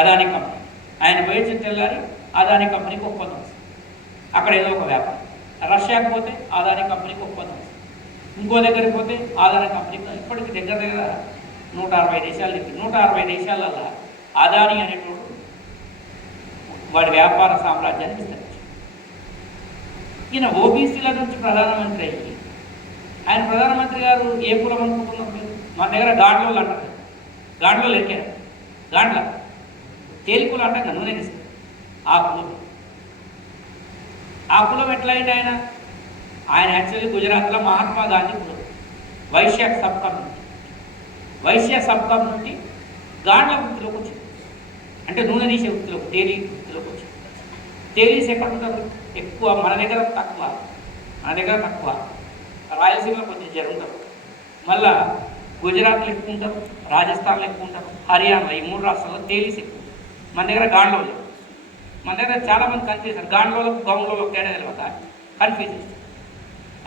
అదానీ కంపెనీ ఆయన పోయి తెల్లారి అదానీ కంపెనీకి ఒప్పందం వస్తుంది. అక్కడ ఏదో ఒక వ్యాపారం. రష్యాకి పోతే అదానీ కంపెనీకి ఒప్పందం వస్తుంది. ఇంకో దగ్గరికి పోతే అదానీ కంపెనీకి ఇప్పటికి దగ్గర 160 దేశాలు చెప్పి 160 దేశాలల్లో అదానీ అనేటువంటి వాడి వ్యాపార సామ్రాజ్యాన్ని విస్తరించారు. ఈయన ఓబీసీల నుంచి ప్రధానమంత్రి అయ్యి ఆయన ప్రధానమంత్రి గారు ఏ కులం అనుకుంటున్నారు మీరు? మన దగ్గర గాండ్లోళ్ళు అంటారు. గాండ్లోళ్ళు ఎక్కారు. గాండ్ల తేలికులు అంటారు. నూనె ఇస్తారు. ఆ కులం ఎట్లయింది? ఆయన యాక్చువల్లీ గుజరాత్లో మహాత్మా గాంధీ కులం వైశ్య సబ్కం నుండి గాండ్ల వృత్తిలోకి వచ్చింది. అంటే నూనె తీసే వృత్తిలోకి తేలి వృత్తిలోకి వచ్చింది. తేలీస్ ఎక్కడ ఉంటారు? ఎక్కువ మన దగ్గర తక్కువ. రాయలసీమలో కొంచెం జరుగుతారు. మళ్ళా గుజరాత్లో ఎక్కువ ఉంటారు, రాజస్థాన్లో ఎక్కువ ఉంటారు, హర్యానా ఈ 3 రాష్ట్రాల్లో తేలీస్ ఎక్కువ. మన దగ్గర గాండ్లోళ్ళు. మన దగ్గర చాలామంది కన్ఫ్యూజ్ చేస్తారు. గాండ్లోళ్ళకు గౌండ్లోళ్ళకు తేడా తెలియక కన్ఫ్యూజ్ చేస్తారు.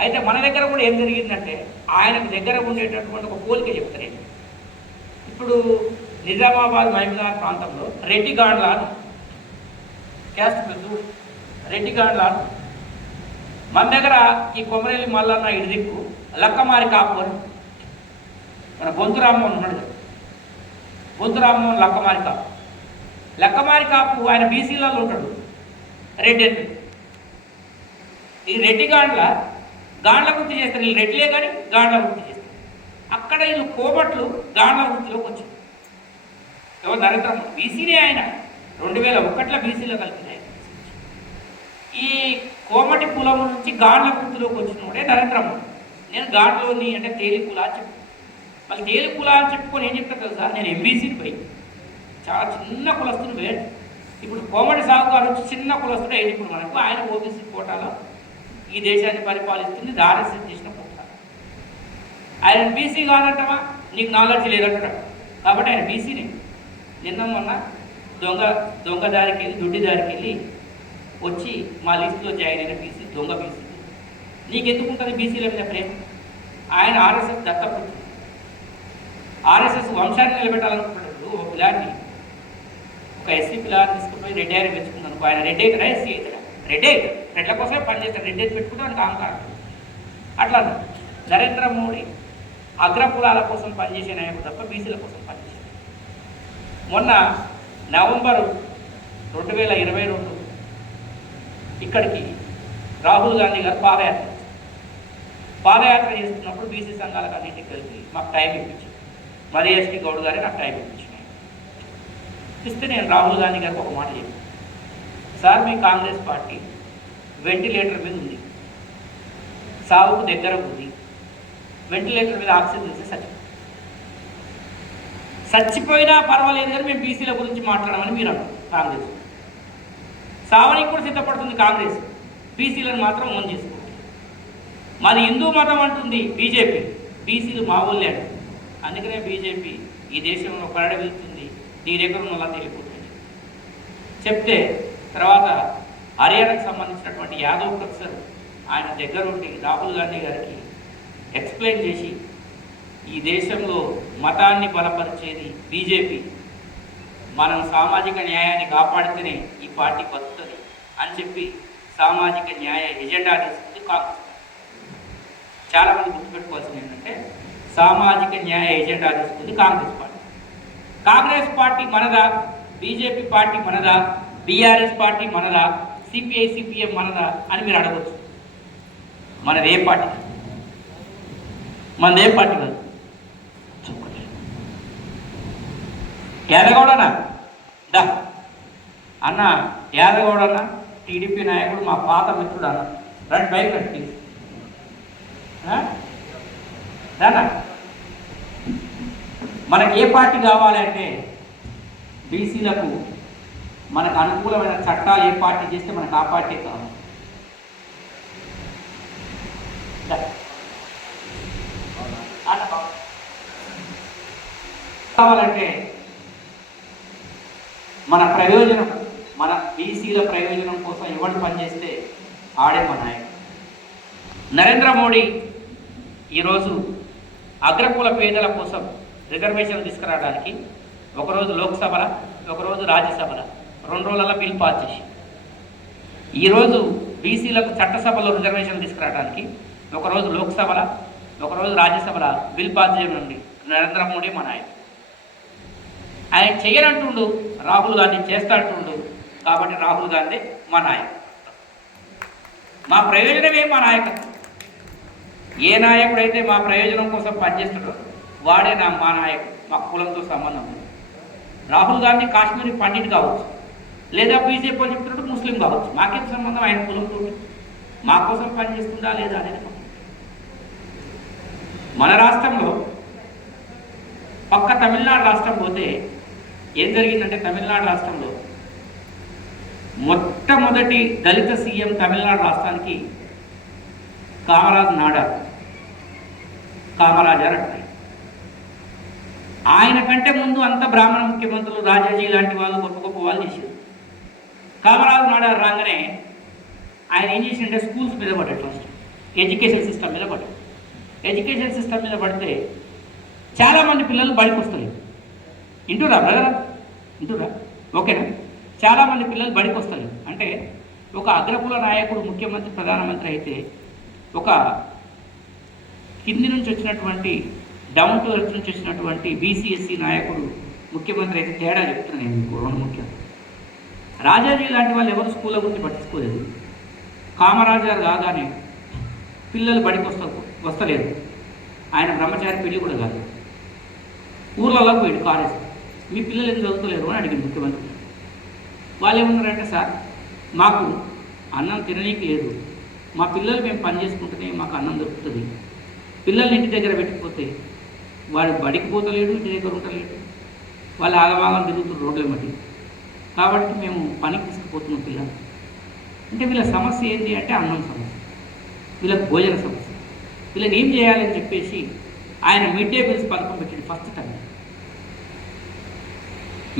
అయితే మన దగ్గర కూడా ఏం జరిగిందంటే ఆయనకు దగ్గర ఉండేటటువంటి ఒక పోలిక చెప్తారు. ఇప్పుడు నిజామాబాద్ మహబూబాబాద్ ప్రాంతంలో రెడ్డి గాండ్ల క్యాస్ట్ పెద్ద రెడ్డి గాండ్ల. మన దగ్గర ఈ కొమరేలి మల్లన్న ఇడిదిక్కు లక్కమారి కాపు అని మన బొంతురామ్మోహన్ ఉన్నాడు. బొంతురామ్మోహన్ లక్కమారి కాపు ఆయన బీసీలలో ఉంటాడు. రెడ్డి అంటే ఈ రెడ్డి గాండ్ల వృత్తి చేస్తారు. వీళ్ళు రెడ్లే కానీ గాండ్ల వృత్తి చేస్తారు. అక్కడ వీళ్ళు కోమట్లు గాండ్ల వృత్తిలోకి వచ్చారు. ఎవరు? నరేంద్ర మోడీ బీసీనే. ఆయన 2001లో బీసీలో కలిపిన ఆయన. ఈ కోమటి కులం నుంచి గాండ్ల వృత్తిలోకి వచ్చినోడే నరేంద్ర మోడీ. నేను గాండ్లోని అంటే తేలి కులా అని చెప్పు. మళ్ళీ తేలి కులా అని చెప్పుకొని ఏం చెప్తాను తెలుసా? నేను ఎంబీసీకి పోయి చాలా చిన్న కులస్తుని వేరు. ఇప్పుడు కోమటి సాగుగారు వచ్చి చిన్న కులస్తుడు అయింది. ఇప్పుడు మనకు ఆయన ఓబీసీ కోటాలో ఈ దేశాన్ని పరిపాలిస్తుంది. ఆర్ఎస్ఎస్ చేసిన కోట. ఆయన బీసీ కాదంటావా? నీకు నాలెడ్జ్ లేదంటాడు. కాబట్టి ఆయన బీసీనే. నిన్న మొన్న దొంగ దారికి వెళ్ళి దుడ్డి దారికి వెళ్ళి వచ్చి మా లిస్టులో జాయిన్ అయిన బీసీ దొంగ బీసీ. నీకెందుకుంటుంది బీసీల మీద ప్రేమ? ఆయన ఆర్ఎస్ఎస్ దత్తపుత్రుడు. ఆర్ఎస్ఎస్ వంశాన్ని నిలబెట్టాలనుకుంటున్నాడు. ఒక పిల్లాన్ని ఒక ఎస్సీ పిల్లాన్ని తీసుకుపోయి రెడ్డి ఆయన పెంచుకుందాను. ఆయన రెడ్డి అవుతాడా? ఎస్సీ అవుతాడా? రెడ్డి అవుతాడు. రెడ్ల కోసమే పనిచేస్తాడు. రెడ్డి అయితే పెట్టుకుంటే ఆయన కాంకాడు. అట్లా నరేంద్ర మోడీ అగ్రకులాల కోసం పనిచేసే నాయకుడు తప్ప బీసీల కోసం పనిచేసాడు. మొన్న నవంబరు 2022 ఇక్కడికి రాహుల్ గాంధీ గారు పాదయాత్ర చేస్తున్నప్పుడు బీసీ సంఘాలకు అన్నింటికి కలిపి మాకు టైం ఇప్పించారు. మరి ఎస్టీ గౌడ్ గారే నాకు టైం ఇప్పించినాయి. ఇస్తే నేను రాహుల్ గాంధీ గారికి ఒక మాట చెప్పాను, సార్ మీ కాంగ్రెస్ పార్టీ వెంటిలేటర్ మీద ఉంది, సావుకు దగ్గర ఉంది, వెంటిలేటర్ మీద ఆక్సిజన్ ఇస్తే చచ్చిపోయినా పర్వాలేదు కానీ మేము బీసీల గురించి మాట్లాడమని మీరు అన్నారు. కాంగ్రెస్ సావనికి కూడా సిద్ధపడుతుంది కాంగ్రెస్, బీసీలను మాత్రం ఓన్ చేసుకుంటుంది. మాది హిందూ మతం అంటుంది బీజేపీ, బీసీలు మా ఊళ్ళే. అందుకనే బీజేపీ ఈ దేశంలో కరడ వెళ్తుంది, నీ దగ్గర ఉన్న వాళ్ళ తెలియపోతుంది చెప్తే, తర్వాత హర్యానాకు సంబంధించినటువంటి యాదవ్ ప్రొఫెసర్ ఆయన దగ్గర ఉండి రాహుల్ గాంధీ గారికి ఎక్స్ప్లెయిన్ చేసి, ఈ దేశంలో మతాన్ని బలపరిచేది బీజేపీ, మనం సామాజిక న్యాయాన్ని కాపాడితేనే ఈ పార్టీ బతుకుతుంది అని చెప్పి సామాజిక న్యాయ ఎజెండా తీసుకుంది కాంగ్రెస్. చాలామంది గుర్తుపెట్టుకోవాల్సింది ఏంటంటే, సామాజిక న్యాయ ఎజెండా తీసుకుంది కాంగ్రెస్ పార్టీ. కాంగ్రెస్ పార్టీ మనదా, బీజేపీ పార్టీ మనదా, బీఆర్ఎస్ పార్టీ మనదా, సిపిఐ సిపిఎం మనదా అని మీరు అడగవచ్చు. మనది ఏ పార్టీ? మనది ఏ పార్టీ కాదు. యాదగౌడనా దా అన్న, యాదగౌడన్న టీడీపీ నాయకుడు, మా పాత మిత్రుడు అన్న, రండి బైక్ కట్టి దానా. మనకి ఏ పార్టీ కావాలంటే, బీసీలకు మనకు అనుకూలమైన చట్టాలు ఏ పార్టీ చేస్తే మనకు ఆ పార్టీ కావాలి. కావాలంటే మన ప్రయోజనం, మన బీసీల ప్రయోజనం కోసం ఎవరు పనిచేస్తే ఆడే మన నాయకుడు. నరేంద్ర మోడీ ఈరోజు అగ్రకుల పేదల కోసం రిజర్వేషన్ తీసుకురావడానికి ఒకరోజు లోక్సభల, ఒకరోజు రాజ్యసభల 2 రోజులలో బిల్ పాస్ చేసి, ఈరోజు బీసీలకు చట్టసభలో రిజర్వేషన్ తీసుకురావడానికి ఒకరోజు లోక్సభల, ఒకరోజు రాజ్యసభల బిల్ పాస్ చేయమండి నరేంద్ర మోడీ మా నాయకుడు. ఆయన చెయ్యనంటుండు, రాహుల్ గాంధీ చేస్తాంటుండు. కాబట్టి రాహుల్ గాంధీ మా నాయకుడు. మా ప్రయోజనమే మా నాయకత్వం. ఏ నాయకుడైతే మా ప్రయోజనం కోసం పనిచేస్తాడో వాడే మా నాయకుడు. మా కులంతో సంబంధం ఉంది. రాహుల్ గాంధీ కాశ్మీరీ పండిట్ కావచ్చు, లేదా బీజేపీ చెప్తున్నట్టు ముస్లిం కావచ్చు, మాకేం సంబంధం ఆయన కులంతో? మా కోసం పనిచేస్తుందా లేదా అనేది. మన రాష్ట్రంలో పక్క తమిళనాడు రాష్ట్రం పోతే ఏం జరిగిందంటే, తమిళనాడు రాష్ట్రంలో మొట్టమొదటి దళిత సీఎం తమిళనాడు రాష్ట్రానికి కామరాజర్ అంటారు. ఆయన కంటే ముందు అంత బ్రాహ్మణ ముఖ్యమంత్రులు రాజాజీ లాంటి వాళ్ళు గొప్ప గొప్ప వాళ్ళు చేశారు. కామరాజు నాడారు రాగానే ఆయన ఏం చేసిందంటే, స్కూల్స్ మీద పడ్డాడు. ఫస్ట్ ఎడ్యుకేషన్ సిస్టమ్ మీద పడ్డాడు. ఎడ్యుకేషన్ సిస్టమ్ మీద పడితే చాలామంది పిల్లలు బడికి వస్తారు. ఇంటురా బ్రదర్, ఇంటురా ఓకేనా? చాలామంది పిల్లలు బడికి వస్తారు. అంటే ఒక అగ్రకుల నాయకుడు ముఖ్యమంత్రి, ప్రధానమంత్రి అయితే, ఒక కింది నుంచి వచ్చినటువంటి డౌన్ టు ఎర్త్ నుంచి వచ్చినటువంటి బీసీఎస్సీ నాయకుడు ముఖ్యమంత్రి అయితే తేడా చెప్తున్నాను నేను మీకు. 2 ముఖ్యం. రాజాజీ లాంటి వాళ్ళు ఎవరు స్కూళ్ళ గురించి పట్టించుకోలేదు. కామరాజర్ కాగానే పిల్లలు బడికి వస్తలేదు. ఆయన బ్రహ్మచారి పెళ్లి కూడా కాదు. ఊర్లలో పోయాడు కాలేజ్. మీ పిల్లలు ఎందుకు చదువుతలేరు అని అడిగింది ముఖ్యమంత్రి. వాళ్ళు ఏమన్నారంటే, సార్ మాకు అన్నం తిననీకి లేదు, మా పిల్లలు మేము పని చేసుకుంటేనే మాకు అన్నం దొరుకుతుంది. పిల్లల్ని ఇంటి దగ్గర పెట్టిపోతే వాడు బడికి పోతలేడు, ఇంటి దగ్గర ఉండలేడు, వాళ్ళు ఆగమాగం తిరుగుతున్నారు రోడ్ల మట్టి. కాబట్టి మేము పనికి తీసుకుపోతున్నాం పిల్లలు. అంటే వీళ్ళ సమస్య ఏంటి అంటే అన్నం సమస్య, వీళ్ళకి భోజన సమస్య. వీళ్ళని ఏం చేయాలని చెప్పేసి ఆయన మిడ్ డే మీల్స్ పథకం పెట్టాడు. First time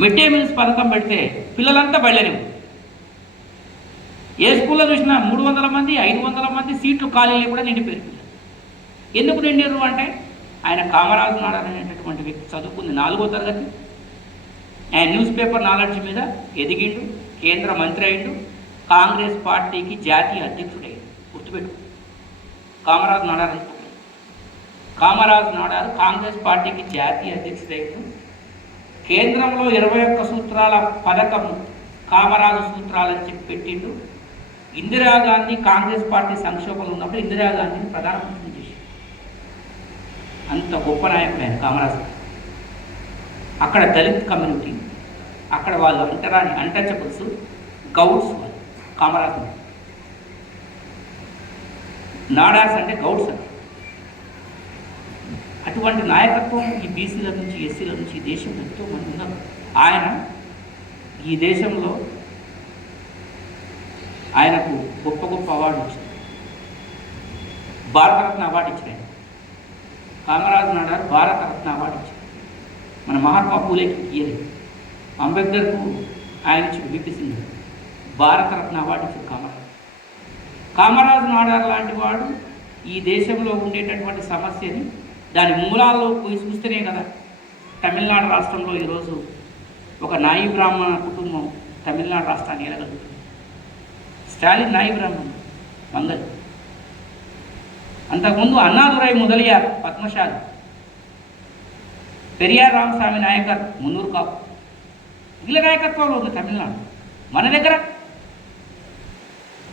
mid day meals పథకం పెడితే పిల్లలంతా బయలుదేరేవు. ఏ స్కూల్లో చూసినా 300 మంది 500 మంది సీట్లు ఖాళీలు కూడా నిండిపోయారు. ఎందుకు నిండారు అంటే, ఆయన కామరాజు నాడార్ అనేటటువంటి వ్యక్తి చదువుకుంది 4వ తరగతి. ఆయన న్యూస్ పేపర్ నాలెడ్జ్ మీద ఎదిగిండు, కేంద్ర మంత్రి అయిండు, కాంగ్రెస్ పార్టీకి జాతీయ అధ్యక్షుడయ్యాడు. గుర్తుపెట్టు, కామరాజు నాడార్ కాంగ్రెస్ పార్టీకి జాతీయ అధ్యక్షుడయ్యాడు, కేంద్రంలో 21 సూత్రాల పథకం కామరాజు సూత్రాలని చెప్పి పెట్టిండు. ఇందిరాగాంధీ కాంగ్రెస్ పార్టీ సంక్షోభంలో ఉన్నప్పుడు ఇందిరాగాంధీని ప్రధానమంత్రిని చేసి అంత గొప్ప నాయకుడు ఆయన కామరాజు. అక్కడ దళిత్ కమ్యూనిటీ, అక్కడ వాళ్ళు అంటరాని అన్టచబుల్స్, గౌడ్స్ వాళ్ళు కామరాజు. నాడాస్ అంటే గౌడ్స్ అంటే. అటువంటి నాయకత్వం ఈ బీసీల నుంచి, ఎస్సీల నుంచి ఈ దేశంలో ఎంతో మంది ఉన్నారు. ఆయన ఈ దేశంలో ఆయనకు గొప్ప గొప్ప అవార్డు వచ్చింది. భారతరత్న అవార్డు ఇచ్చారు. కామరాజు నాడారు భారతరత్న అవార్డు ఇచ్చారు. మన మహాత్మా పూలేకి ఇయ్యలేదు. అంబేద్కర్కు ఆయన ఇచ్చి బీపీ సింగ్ భారతరత్న అవార్డు ఇచ్చారు కామరాజు. కామరాజు నాడార్ లాంటి వాడు ఈ దేశంలో ఉండేటటువంటి సమస్యని దాని మూలాల్లో పోయి చూస్తేనే కదా తమిళనాడు రాష్ట్రంలో ఈరోజు ఒక నాయి బ్రాహ్మణ కుటుంబం తమిళనాడు రాష్ట్రాన్ని ఏలగలుగుతుంది. స్టాలిన్ నాయి బ్రాహ్మణుడు మంగళ్. అంతకుముందు అన్నాదురై మొదలయ్యారు పద్మశాలి, పెరియార్ రామస్వామి నాయకర్ మున్నూరు కాపు. వీళ్ళ నాయకత్వంలో ఉంది తమిళనాడు. మన దగ్గర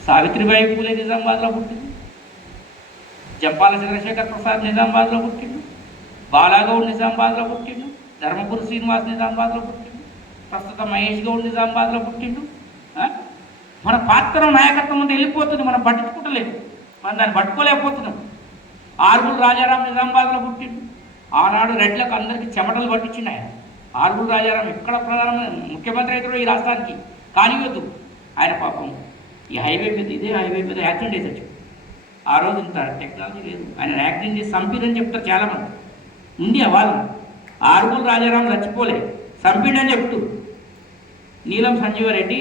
సావిత్రిబాయి పూలే నిజామాబాద్లో పుట్టింది, జంపాల చంద్రశేఖర్ ప్రసాద్ నిజామాబాద్లో పుట్టిండు, బాలాగౌడ్ నిజామాబాద్లో పుట్టిండు, ధర్మపురి శ్రీనివాస్ నిజామాబాద్లో పుట్టిండు, ప్రస్తుతం మహేష్ గౌడ్ నిజామాబాద్లో పుట్టిండు. మన పాత్ర నాయకత్వం అంతా వెళ్ళిపోతుంది, మనం పట్టించుకుంటలేదు, మనం దాన్ని పట్టుకోలేకపోతున్నాం. ఆరుగురు రాజారాం నిజామాబాద్లో పుట్టిండు. ఆనాడు రెడ్లకు అందరికీ చెమటలు పట్టించిండు ఆయన. ఆరుగురు రాజారాం ఎక్కడ ముఖ్యమంత్రి అవుతాడో ఈ రాష్ట్రానికి కానివద్దు. ఆయన పాపం ఈ హైవే మీద, ఇదే హైవే మీద యాక్సిడెంట్ చేసి వచ్చాడు. ఆ రోజు ఇంత టెక్నాలజీ లేదు. ఆయన యాక్సిడెంట్ చేసి చంపిడని చెప్తారు చాలామంది. ఉంది వాళ్ళు. ఆరుగురు రాజారాం చచ్చిపోలే, చంపిడని చెప్తూ నీలం సంజీవరెడ్డి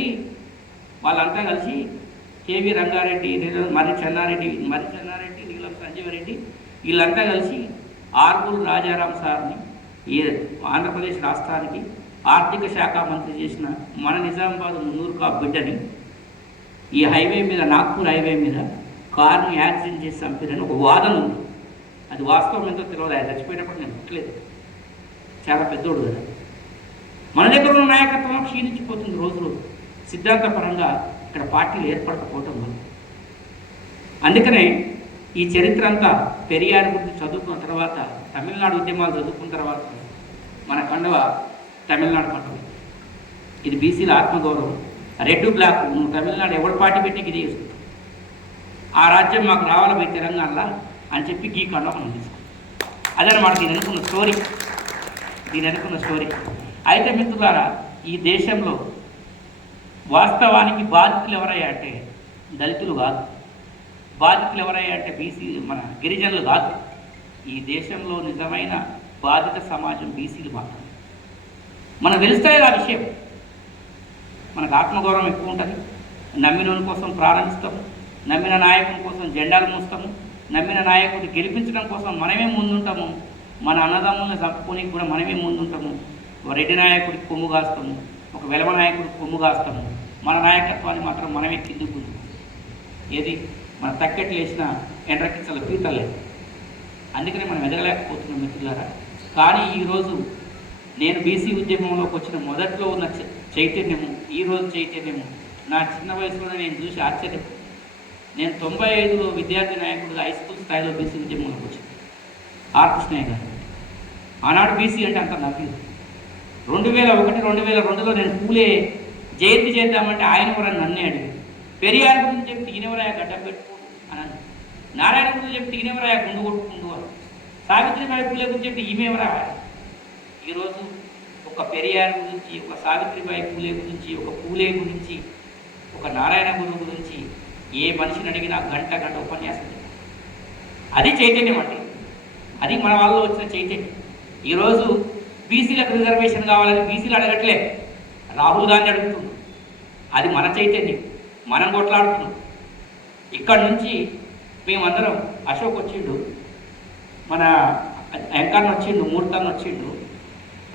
వాళ్ళంతా కలిసి కేవీ రంగారెడ్డి, మర్రి చెన్నారెడ్డి, నీలం సంజీవరెడ్డి వీళ్ళంతా కలిసి ఆరుగురు రాజారాం సార్ని ఈ ఆంధ్రప్రదేశ్ రాష్ట్రానికి ఆర్థిక శాఖ మంత్రి చేసిన మన నిజామాబాద్ మున్నూరు కాపు బిడ్డని ఈ హైవే మీద, నాగ్పూర్ హైవే మీద కారుని యాక్సిడెంట్ చేసి చంపారని ఒక వాదన ఉంది. అది వాస్తవం ఎంతో తెలియదు. ఆయన చచ్చిపోయినప్పుడు నేను పుట్టలేదు, చాలా పెద్దోడు కదా. మన దగ్గర ఉన్న నాయకత్వం క్షీణించిపోతుంది రోజు రోజు, సిద్ధాంతపరంగా ఇక్కడ పార్టీలు ఏర్పడకపోవటం వల్ల. అందుకనే ఈ చరిత్ర అంతా పెరియార్ గురించి చదువుకున్న తర్వాత, తమిళనాడు ఉద్యమాలు చదువుకున్న తర్వాత మన కండువ తమిళనాడు కండువ. ఇది బీసీల ఆత్మగౌరవం. రెడ్ బ్లాక్ నువ్వు తమిళనాడు ఎవరు పార్టీ పెట్టి ఇది చేసుకుంటావు, ఆ రాజ్యం మాకు రావాలి తెలంగాణలో అని చెప్పి గీ కండువ మనం తీసుకుంటాం. అదనమాట దీని అనుకున్న స్టోరీ. అయితే మిత్రులారా, ఈ దేశంలో వాస్తవానికి బాధితులు ఎవరయ్యా అంటే దళితులు కాదు, బాధితులు ఎవరయ్యా అంటే బీసీ మన గిరిజనులు కాదు. ఈ దేశంలో నిజమైన బాధిత సమాజం బీసీలు మాత్రమే. మనకు తెలుస్తలేదు ఆ విషయం. మనకు ఆత్మగౌరవం ఎక్కువ ఉంటుంది. నమ్మిన కోసం ప్రారంభిస్తాము, నమ్మిన నాయకుని కోసం జెండాలు మోస్తాము, నమ్మిన నాయకుడిని గెలిపించడం కోసం మనమే ముందుంటాము, మన అన్నదమ్ములను చంపుకోనికి కూడా మనమే ముందుంటాము. ఒక రెడ్డి నాయకుడికి కొమ్ము కాస్తాము, ఒక వెలమ నాయకుడికి కొమ్ము కాస్తాము. మన నాయకత్వాన్ని మాత్రం మనమే కిందుకుంటాం. ఏది మన తక్కెట్లు వేసిన ఎండ్రకించాల పీతలేదు. అందుకనే మనం ఎదగలేకపోతున్నాం మిత్రులారా. కానీ ఈరోజు నేను బీసీ ఉద్యమంలోకి వచ్చిన మొదట్లో ఉన్న చైతన్యము, ఈరోజు చైతన్యము నా చిన్న వయసులోనే నేను చూసి ఆశ్చర్యం. నేను 95లో విద్యార్థి నాయకుడుగా హై స్కూల్ స్థాయిలో బీసీ ఉద్యమంలోకి వచ్చింది. ఆర్ కృష్ణయ్య గారు ఆనాడు బీసీ అంటే అంత నవ్వు. 2001, 2002లో నేను పూలే జయంతి చేద్దామంటే ఆయన కూడా నన్నే అడిగారు. పెరియార్ గురించి చెప్తే ఈయనెవరాయ గడ్డం పెట్టుకోడు అని, నారాయణ గురించి చెప్తే ఈయనెవరాయ గుండు కొట్టుకుంటూ అని, సావిత్రిబాయి పూలే గురించి చెప్తే ఈమెవరా. ఈరోజు ఒక పెరియార్ గురించి, ఒక సావిత్రిబాయి పూలే గురించి, ఒక పూలే గురించి, ఒక నారాయణ గురువు గురించి ఏ మనిషిని అడిగినా గంట ఉపన్యాసం. అది చైతన్యం అంటే, అది మన వాళ్ళలో వచ్చిన చైతన్యం. ఈరోజు బీసీలకు రిజర్వేషన్ కావాలని బీసీలు అడగట్లే, రాహుల్ గాంధీ అడుగుతున్నాం. అది మన చైతన్యం, మనం కొట్లాడుతున్నాం. ఇక్కడ నుంచి మేమందరం, అశోక్ వచ్చిండు, మన ఎంకన్ వచ్చిండు, మూర్తన్ వచ్చిండు,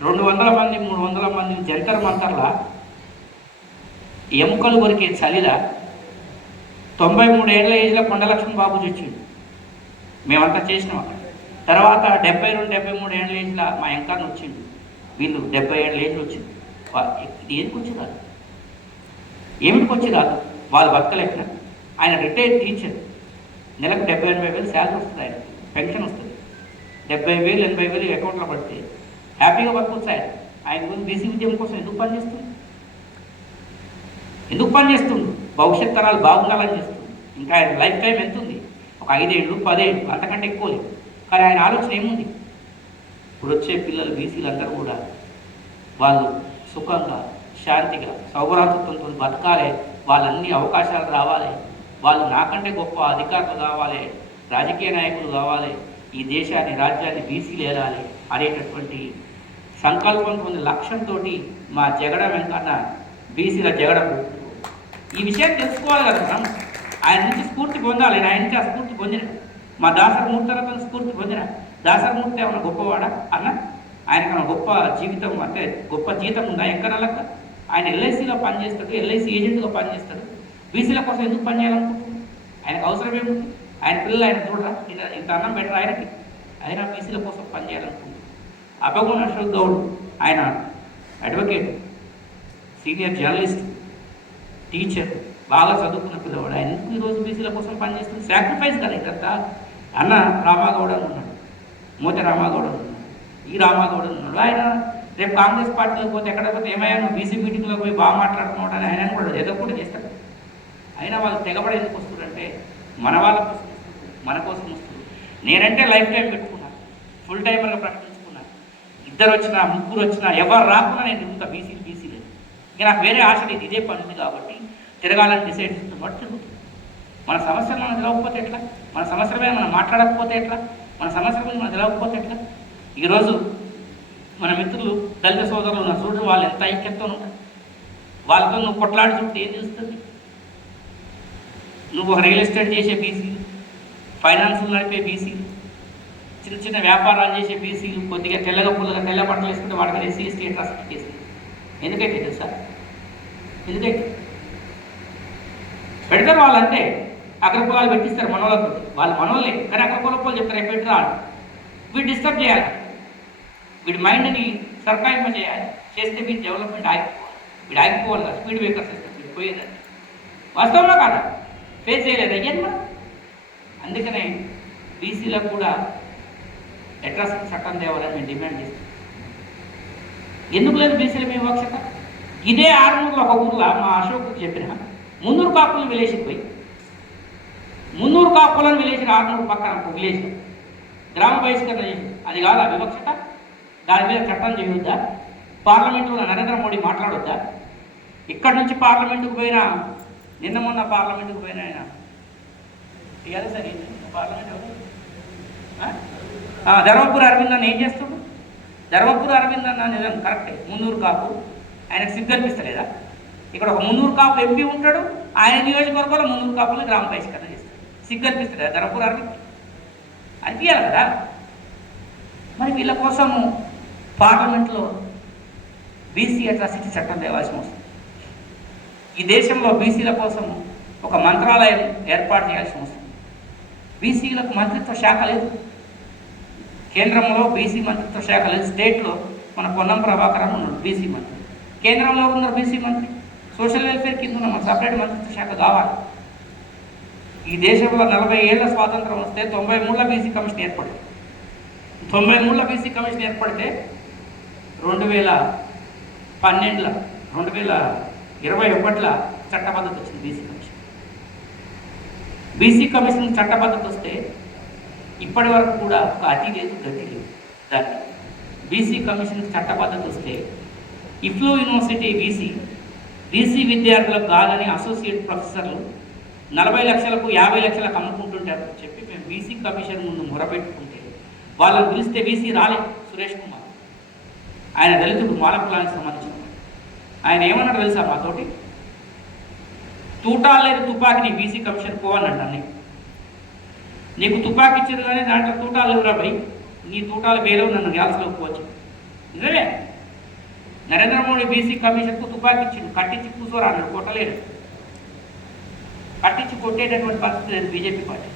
200 మంది 300 మంది జంతర్ మంతర్లా ఎముకలు కొరికే చలిలా 93 ఏళ్ల ఏజ్లో కొండలక్ష్మణ్ బాబు వచ్చిండు. మేమంతా చేసినాం అక్కడ. తర్వాత 72, 73 ఏళ్ళ ఏజ్లో మా ఎంకన్ వచ్చిండు. వీళ్ళు 70 ఏళ్ళ ఏజ్ వచ్చింది. ఇది ఎందుకు వచ్చి రాదు, ఏమిటికి వచ్చి రాదు, వాళ్ళు బతకలేక. ఆయన రిటైర్డ్ టీచర్, నెలకు 70-80 వేలు శాలరీ వస్తుంది, ఆయన పెన్షన్ వస్తుంది. 70,000 80,000 అకౌంట్లో పడితే హ్యాపీగా బతకొచ్చు. ఆయన గురించి బీసీ ఉద్యమం కోసం ఎందుకు పనిచేస్తుంది, భవిష్యత్ తరాలు బాగుండాలని చేస్తుంది. ఇంకా ఆయన లైఫ్ టైం ఎంత ఉంది, ఒక 5 ఏళ్ళు 10 ఏళ్ళు అంతకంటే ఎక్కువ. కానీ ఆయన ఆలోచన ఏముంది, ఇప్పుడు వచ్చే పిల్లలు బీసీలందరూ కూడా వాళ్ళు సుఖంగా శాంతిగా సౌభ్రాతృత్వంతో బతకాలి, వాళ్ళన్ని అవకాశాలు రావాలి, వాళ్ళు నాకంటే గొప్ప అధికారులు కావాలి, రాజకీయ నాయకులు కావాలి, ఈ దేశాన్ని రాజ్యాన్ని బీసీలు ఏలాలి అనేటటువంటి సంకల్పంతో లక్ష్యంతో మా జగడ వెంకన్న బీసీల జగడ. ఈ విషయం తెలుసుకోవాలి కదా మనం, ఆయన నుంచి స్ఫూర్తి పొందాలి. ఆయన నుంచి ఆ స్ఫూర్తి పొందిన మా దాసరమూర్తులతో స్ఫూర్తి పొందిన. దాసరమూర్తి ఏమన్నా గొప్పవాడా అన్న, ఆయనకన్నా గొప్ప జీవితం అంటే గొప్ప జీతం ఉందా ఎక్కడలక? ఆయన ఎల్ఐసిలో పనిచేస్తాడు, ఎల్ఐసి ఏజెంట్గా పనిచేస్తాడు. బీసీల కోసం ఎందుకు పనిచేయాలనుకుంటున్నాడు? ఆయనకు అవసరం ఏముంది? ఆయన పిల్లలు ఆయన చూడరా, ఇంత అన్నం పెట్టరు ఆయనకి, ఆయన బీసీల కోసం పనిచేయాలనుకుంటున్నాడు. అభగుణ అశోక్ గౌడ్ ఆయన అడ్వకేట్, సీనియర్ జర్నలిస్ట్, టీచర్, బాగా చదువుకున్న పిల్లవాడు. ఆయన ఎందుకు ఈరోజు బీసీల కోసం పనిచేస్తుంది? సాక్రిఫైస్ కదా ఇదంతా. అన్న రామాగౌడ ఉన్నాడు, మోతి రామాగౌడ ఉన్నాడు, ఈ రామాగౌడ ఉన్నాడు. ఆయన రేపు కాంగ్రెస్ పార్టీలోకి పోతే ఎక్కడ పోతే ఏమయ్యా నువ్వు బీసీ మీటింగ్లో పోయి బాగా మాట్లాడుతున్నాడు అని ఆయన కూడా ఏదో కూడా చేస్తాడు. అయినా వాళ్ళు తెగబడి ఎందుకు వస్తుందంటే మన వాళ్ళ కోసం, మన కోసం వస్తుంది. నేనంటే లైఫ్ టైం పెట్టుకున్నాను, ఫుల్ టైమర్గా ప్రకటించుకున్నాను. 2 వచ్చినా 3 వచ్చినా ఎవరు రాకుండా నేను తిరుగుతా బీసీలు. ఇక నాకు వేరే ఆశ లేదు, ఇదే పని ఉంది కాబట్టి తిరగాలని డిసైడ్ చేస్తున్నట్టు తిరుగుతుంది. మన సమస్యలు మనం తెలవకపోతే ఎట్లా, మన సమస్యల మీద మనం మాట్లాడకపోతే ఎట్లా, మన సమస్యల మీద మనం తెలవకపోతే ఎట్లా? ఈరోజు మన మిత్రులు దళిత సోదరులు నా చూడు, వాళ్ళు ఎంత ఐక్యతతో ఉంటారు, వాళ్ళతో నువ్వు కొట్లాడి చూస్తే ఏం తెలుస్తుంది? నువ్వు ఒక రియల్ ఎస్టేట్ చేసే బీసీలు, ఫైనాన్సులు నడిపే బీసీలు, చిన్న చిన్న వ్యాపారాలు చేసే బీసీలు, కొద్దిగా తెల్ల బట్టలు వేసుకుంటే వాళ్ళకి ఎస్సీ ఎస్టీ అట్రాసిటీ కేసులు. ఎందుకైతే తెలుసా? ఎందుకైతే పెడతారు వాళ్ళంటే అగ్రకులాలు పెట్టిస్తారు మనోళ్ళతో, వాళ్ళు మనోళ్ళే, కానీ అగ్రకుల చెప్తారు ఎప్పుడు రాడు. వీడు డిస్టర్బ్ చేయాలి, వీడి మైండ్ని సర్కాయింప చేయాలి, చేస్తే వీడి డెవలప్మెంట్ ఆగిపోవాలి. వీడు ఆగిపోవాలి కదా, స్పీడ్ బ్రేకర్స్ ఇస్తారు, వీడు పోయేదండి. వాస్తవంలో కాదా? ఫేస్ చేయలేదు అయ్యన్న. అందుకనే బీసీలకు కూడా అట్రాసిటీ చట్టం తేవాలని మేము డిమాండ్ చేస్తాం. ఎందుకు లేదు బీసీల మీ వివక్షత? ఇదే ఆరుమూరులో ఒక ఊర్లో మా అశోక్ చెప్పిన మున్నూరు కాపులను విలేజ్కి పోయి, మున్నూరు కాపులను విలేజ్ ఆరుమూరు పక్కన ఒక విలేజ్ గ్రామ బహిష్కరణ చేసి, అది కాదా వివక్షత? దాని మీద చట్టం చేయొద్దా? పార్లమెంట్లో నరేంద్ర మోడీ మాట్లాడొద్దా? ఇక్కడి నుంచి పార్లమెంటుకు పోయినా, నిన్న మొన్న పార్లమెంటుకు పోయిన ఆయన టీఆర్ఎస్ సరే పార్లమెంట్ ధర్మపురి అరవింద్ అన్న ఏం చేస్తాడు? ధర్మపురి అరవింద్ అన్న నిజం కరెక్టే, మున్నూరు కాపు ఆయనకు సిగ్గు అనిపిస్తలేదా? ఇక్కడ ఒక మున్నూరు కాపు ఎంపీ ఉంటాడు, ఆయన నియోజకవర్గంలో మున్నూరు కాపులు గ్రామ బహిష్కరణ చేస్తాడు. సిగ్గు అనిపిస్తలేదా ధర్మపురి అరవింద్? అనిపించాలి కదా. మరి వీళ్ళ కోసము పార్లమెంట్లో బీసీ అట్రాసిటీ చట్టం తేవాల్సి వస్తుంది. ఈ దేశంలో బీసీల కోసం ఒక మంత్రాలయం ఏర్పాటు చేయాల్సి వస్తుంది. బీసీలకు మంత్రిత్వ శాఖ లేదు, కేంద్రంలో బీసీ మంత్రిత్వ శాఖ లేదు. స్టేట్లో మన పొన్నం ప్రభాకర్ ఉన్నాడు బీసీ మంత్రి, కేంద్రంలో ఉన్నారు బీసీ మంత్రి. సోషల్ వెల్ఫేర్ కింద ఉన్న మన సపరేట్ మంత్రిత్వ శాఖ కావాలి. ఈ దేశంలో 40 ఏళ్ల స్వాతంత్రం వస్తే 93లో బీసీ కమిషన్ ఏర్పడింది. 93లో బీసీ కమిషన్ ఏర్పడితే 2012లో 2021లో చట్టబద్ధత వచ్చింది బీసీ కమిషన్. బీసీ కమిషన్ చట్టబద్ధత వస్తే ఇప్పటి వరకు కూడా ఒక అతి లేదు గతి లేదు. దాన్ని బీసీ కమిషన్ చట్టబద్ధత వస్తే ఇఫ్లూ యూనివర్సిటీ బీసీ విద్యార్థులకు కాదని అసోసియేట్ ప్రొఫెసర్లు 40 లక్షలకు 50 లక్షలకు అమ్ముకుంటుంటారని చెప్పి మేము బీసీ కమిషన్ ముందు మొరపెట్టుకుంటే వాళ్ళని పిలిస్తే బీసీ రాలే. సురేష్ కుమార్ ఆయన దళితుడు, మాలకులానికి సంబంధించిన ఆయన ఏమన్నాడు తెలుసా మాతోటి? తూటాలు లేదు తుపాకీ బీసీ కమిషన్ పోవన్నాడు. అన్నీ నీకు తుపాకీ ఇచ్చారు కానీ దాంట్లో తూటాలు ఎవరా భయ్, నీ తూటాలు వేరే నన్ను గ్యాల్స్లోకి పోవచ్చు. నిజమే, నరేంద్ర మోడీ బీసీ కమిషన్కు తుపాకీ ఇచ్చిండు, కట్టించి కూర్చోరా అన్నాడు, కొట్టలేడు. కట్టించి కొట్టేటటువంటి పరిస్థితి లేదు బీజేపీ పార్టీ.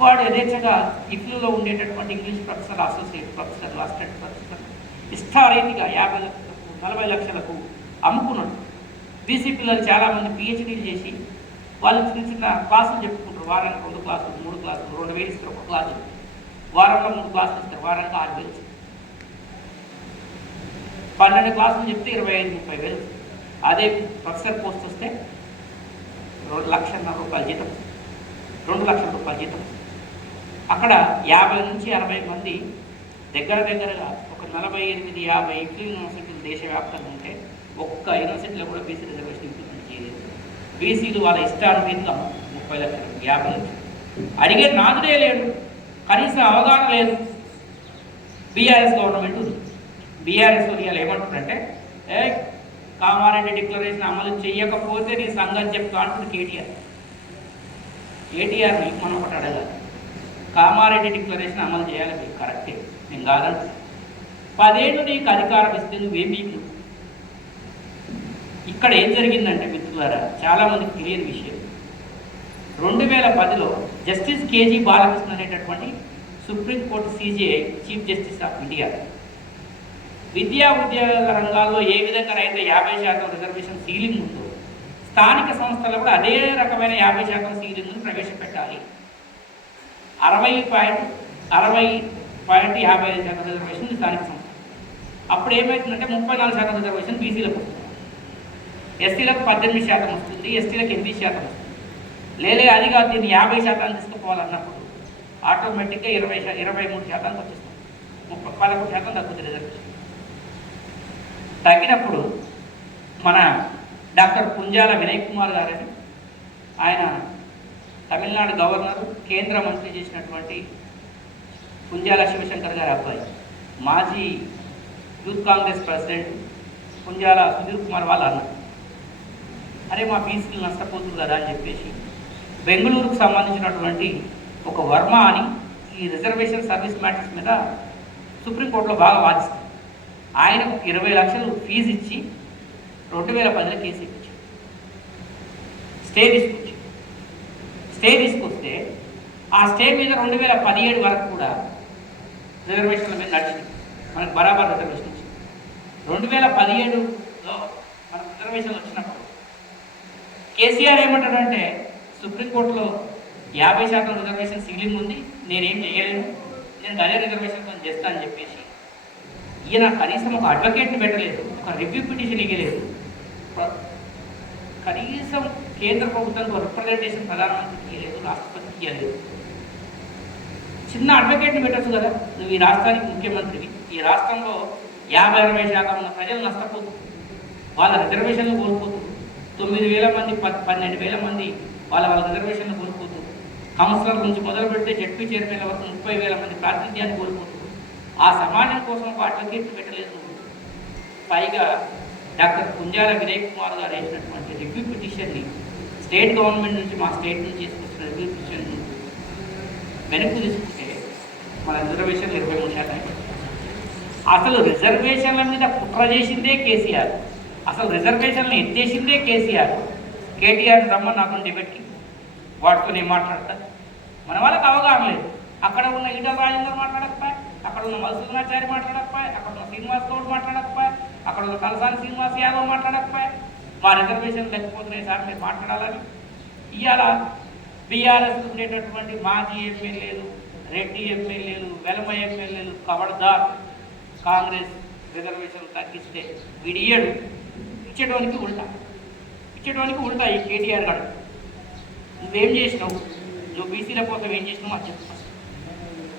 వాడు యథేచ్ఛగా ఇఫ్లూలో ఉండేటటువంటి English professor, associate professor, assistant professor ఇష్టారీతిగా 50 లక్షలకు 40 లక్షలకు అమ్ముకున్నాడు. బీసీ పిల్లలు చాలామంది పిహెచ్డీలు చేసి వాళ్ళు చిన్న చిన్న క్లాసులు చెప్పుకుంటారు. వారానికి 2 క్లాసులు 3 క్లాసులు 2000 ఇస్తారు ఒక క్లాసు, వారంలో 3 క్లాసులు ఇస్తారు, వారానికి 6000 ఇస్తారు. 12 క్లాసులు చెప్తే 25-30 వేలు. అదే ప్రొఫెసర్ పోస్ట్ వస్తే 2,50,000 రూపాయల జీతం, 2 లక్షల రూపాయల జీతం. అక్కడ 50 నుంచి 60 మంది దగ్గరగా ఒక 48-50 యూనివర్సిటీలు దేశవ్యాప్తంగా ఉంటే ఒక్క యూనివర్సిటీలో కూడా బీసీ రిజర్వేషన్ ఇంప్లిమెంట్ చేయలేదు. బీసీలు వాళ్ళ ఇష్టానురీతిగా 30 లక్షలు 50 లక్షలు అడిగే నాదుడే లేడు, కనీసం అవగాహన లేదు. బీఆర్ఎస్ గవర్నమెంట్ ఉంది. బీఆర్ఎస్ ఇవాళ ఏమంటుందంటే కామారెడ్డి డిక్లరేషన్ అమలు చేయకపోతే నీ సంగతి చెప్తా అంటుంది కేటీఆర్. కేటీఆర్ని మనం ఒకటి అడగాలి, కామారెడ్డి డిక్లరేషన్ అమలు చేయాలి, మీకు కరెక్టే, నేను కాదంటే 10 ఏళ్ళు నీకు అధికారం ఇస్తే నువ్వేమీ. ఇక్కడ ఏం జరిగిందంటే మిత్రులారా, చాలామందికి తెలియని విషయం, 2010లో జస్టిస్ కేజీ బాలకృష్ణ అనేటటువంటి supreme court CJI chief justice of India విద్యా ఉద్యోగ రంగాల్లో ఏ విధంగా అయితే 50% రిజర్వేషన్ సీలింగ్ ఉందో స్థానిక సంస్థల్లో కూడా అదే రకమైన 50% సీలింగ్ను ప్రవేశపెట్టాలి. 60.55% రిజర్వేషన్ స్థానిక సంస్థ. అప్పుడు ఏమవుతుందంటే 34% రిజర్వేషన్ బీసీలకు వస్తుంది, ఎస్టీలకు 18% వస్తుంది, ఎస్టీలకు 8% వస్తుంది. లేలే అది కాదు, దీన్ని 50% తీసుకుపోవాలన్నప్పుడు ఆటోమేటిక్గా 23% వచ్చేస్తుంది, 11% తగ్గుతుంది రిజర్వేషన్. తగ్గినప్పుడు మన డాక్టర్ పుంజాల వినయ్ కుమార్ గారని, ఆయన తమిళనాడు గవర్నరు, కేంద్ర మంత్రి చేసినటువంటి పుంజాల శివశంకర్ గారి అబ్బాయి, మాజీ యూత్ కాంగ్రెస్ ప్రెసిడెంట్ పుంజాల సుధీర్ కుమార్ వాళ్ళు అన్నారు, అరే మా బీసీలు నష్టపోతుంది కదా అని చెప్పేసి బెంగళూరుకు సంబంధించినటువంటి ఒక వర్మ అని ఈ రిజర్వేషన్ సర్వీస్ మ్యాటర్స్ మీద సుప్రీంకోర్టులో బాగా వాదిస్తారు. ఆయనకు 20 లక్షలు ఫీజు ఇచ్చి 2010లో కేసు ఇప్పించారు, స్టే తీసుకొస్తే ఆ స్టే మీద 2017 వరకు కూడా రిజర్వేషన్ల మీద నడిచింది. మనకు బరాబర్ రిజర్వేషన్ వచ్చింది. 2017లో మనకు రిజర్వేషన్లు వచ్చినప్పుడు కేసీఆర్ ఏమంటాడంటే, సుప్రీంకోర్టులో 50% రిజర్వేషన్ సీలింగ్ ఉంది, నేనేం చేయలేను, నేను అదే రిజర్వేషన్తో చేస్తాను అని చెప్పేసి ఈయన కనీసం ఒక అడ్వకేట్ని పెట్టలేదు, ఒక రివ్యూ పిటిషన్ ఇవ్వలేదు, కనీసం కేంద్ర ప్రభుత్వానికి రిప్రజెంటేషన్ ప్రధానమంత్రికి ఇవ్వలేదు, రాష్ట్రపతికి ఇవ్వలేదు. చిన్న అడ్వకేట్ని పెట్టచ్చు కదా, నువ్వు ఈ రాష్ట్రానికి ముఖ్యమంత్రివి, ఈ రాష్ట్రంలో 50-60% ఉన్న ప్రజలు నష్టపోతూ వాళ్ళ రిజర్వేషన్లు కోల్పోతూ 9,000 మంది 12,000 మంది వాళ్ళ రిజర్వేషన్లు కోల్పోతూ, కౌన్సిలర్ నుంచి మొదలు పెడితే జడ్పీ చైర్మన్ల వరకు 30,000 మంది ప్రాతినిధ్యాన్ని కోల్పోతూ ఆ సమాజం కోసం ఒక అడ్వకేట్ పెట్టలేదు. పైగా డాక్టర్ పుంజాల వినయ్ కుమార్ గారు వేసినటువంటి రివ్యూ పిటిషన్ని స్టేట్ గవర్నమెంట్ నుంచి, మా స్టేట్ నుంచి తీసుకొచ్చిన రివ్యూ పిటిషన్ వెనక్కి తీసుకుంటే మన రిజర్వేషన్లు 23%. అసలు రిజర్వేషన్ల మీద కుట్ర చేసిందే కేసీఆర్, అసలు రిజర్వేషన్లు ఎత్తేసిందే కేసీఆర్. కేటీఆర్ రమ్మని నాకు డిబేట్కి, వాటితో నేను మాట్లాడతా. మన వాళ్ళకి అవగాహన లేదు. అక్కడ ఉన్న ఈటల రాజేందర్ మాట్లాడకపోయి, అక్కడ ఉన్న మధుసూదనాచారి మాట్లాడకపోయి, అక్కడ ఉన్న శ్రీనివాస్ గౌడ్ మాట్లాడకపోయి, అక్కడ ఉన్న తలసాని శ్రీనివాస్ యాదవ్ మాట్లాడకపోయి, మా రిజర్వేషన్ లేకపోతున్నాయి సార్ మీరు మాట్లాడాలని. ఇవాళ బీఆర్ఎస్ ఉండేటటువంటి మాజీ ఎమ్మెల్యేలు, రెడ్డి ఎమ్మెల్యేలు, వెలమ ఎమ్మెల్యేలు కబడ్దార్, కాంగ్రెస్ రిజర్వేషన్ తగ్గిస్తే వీడు ఇచ్చేటోనికి ఉల్టా ఈ కేటీఆర్ గారు నువ్వేం చేసినావు, నువ్వు బీసీల కోసం ఏం చేసినావు అని చెప్తావు.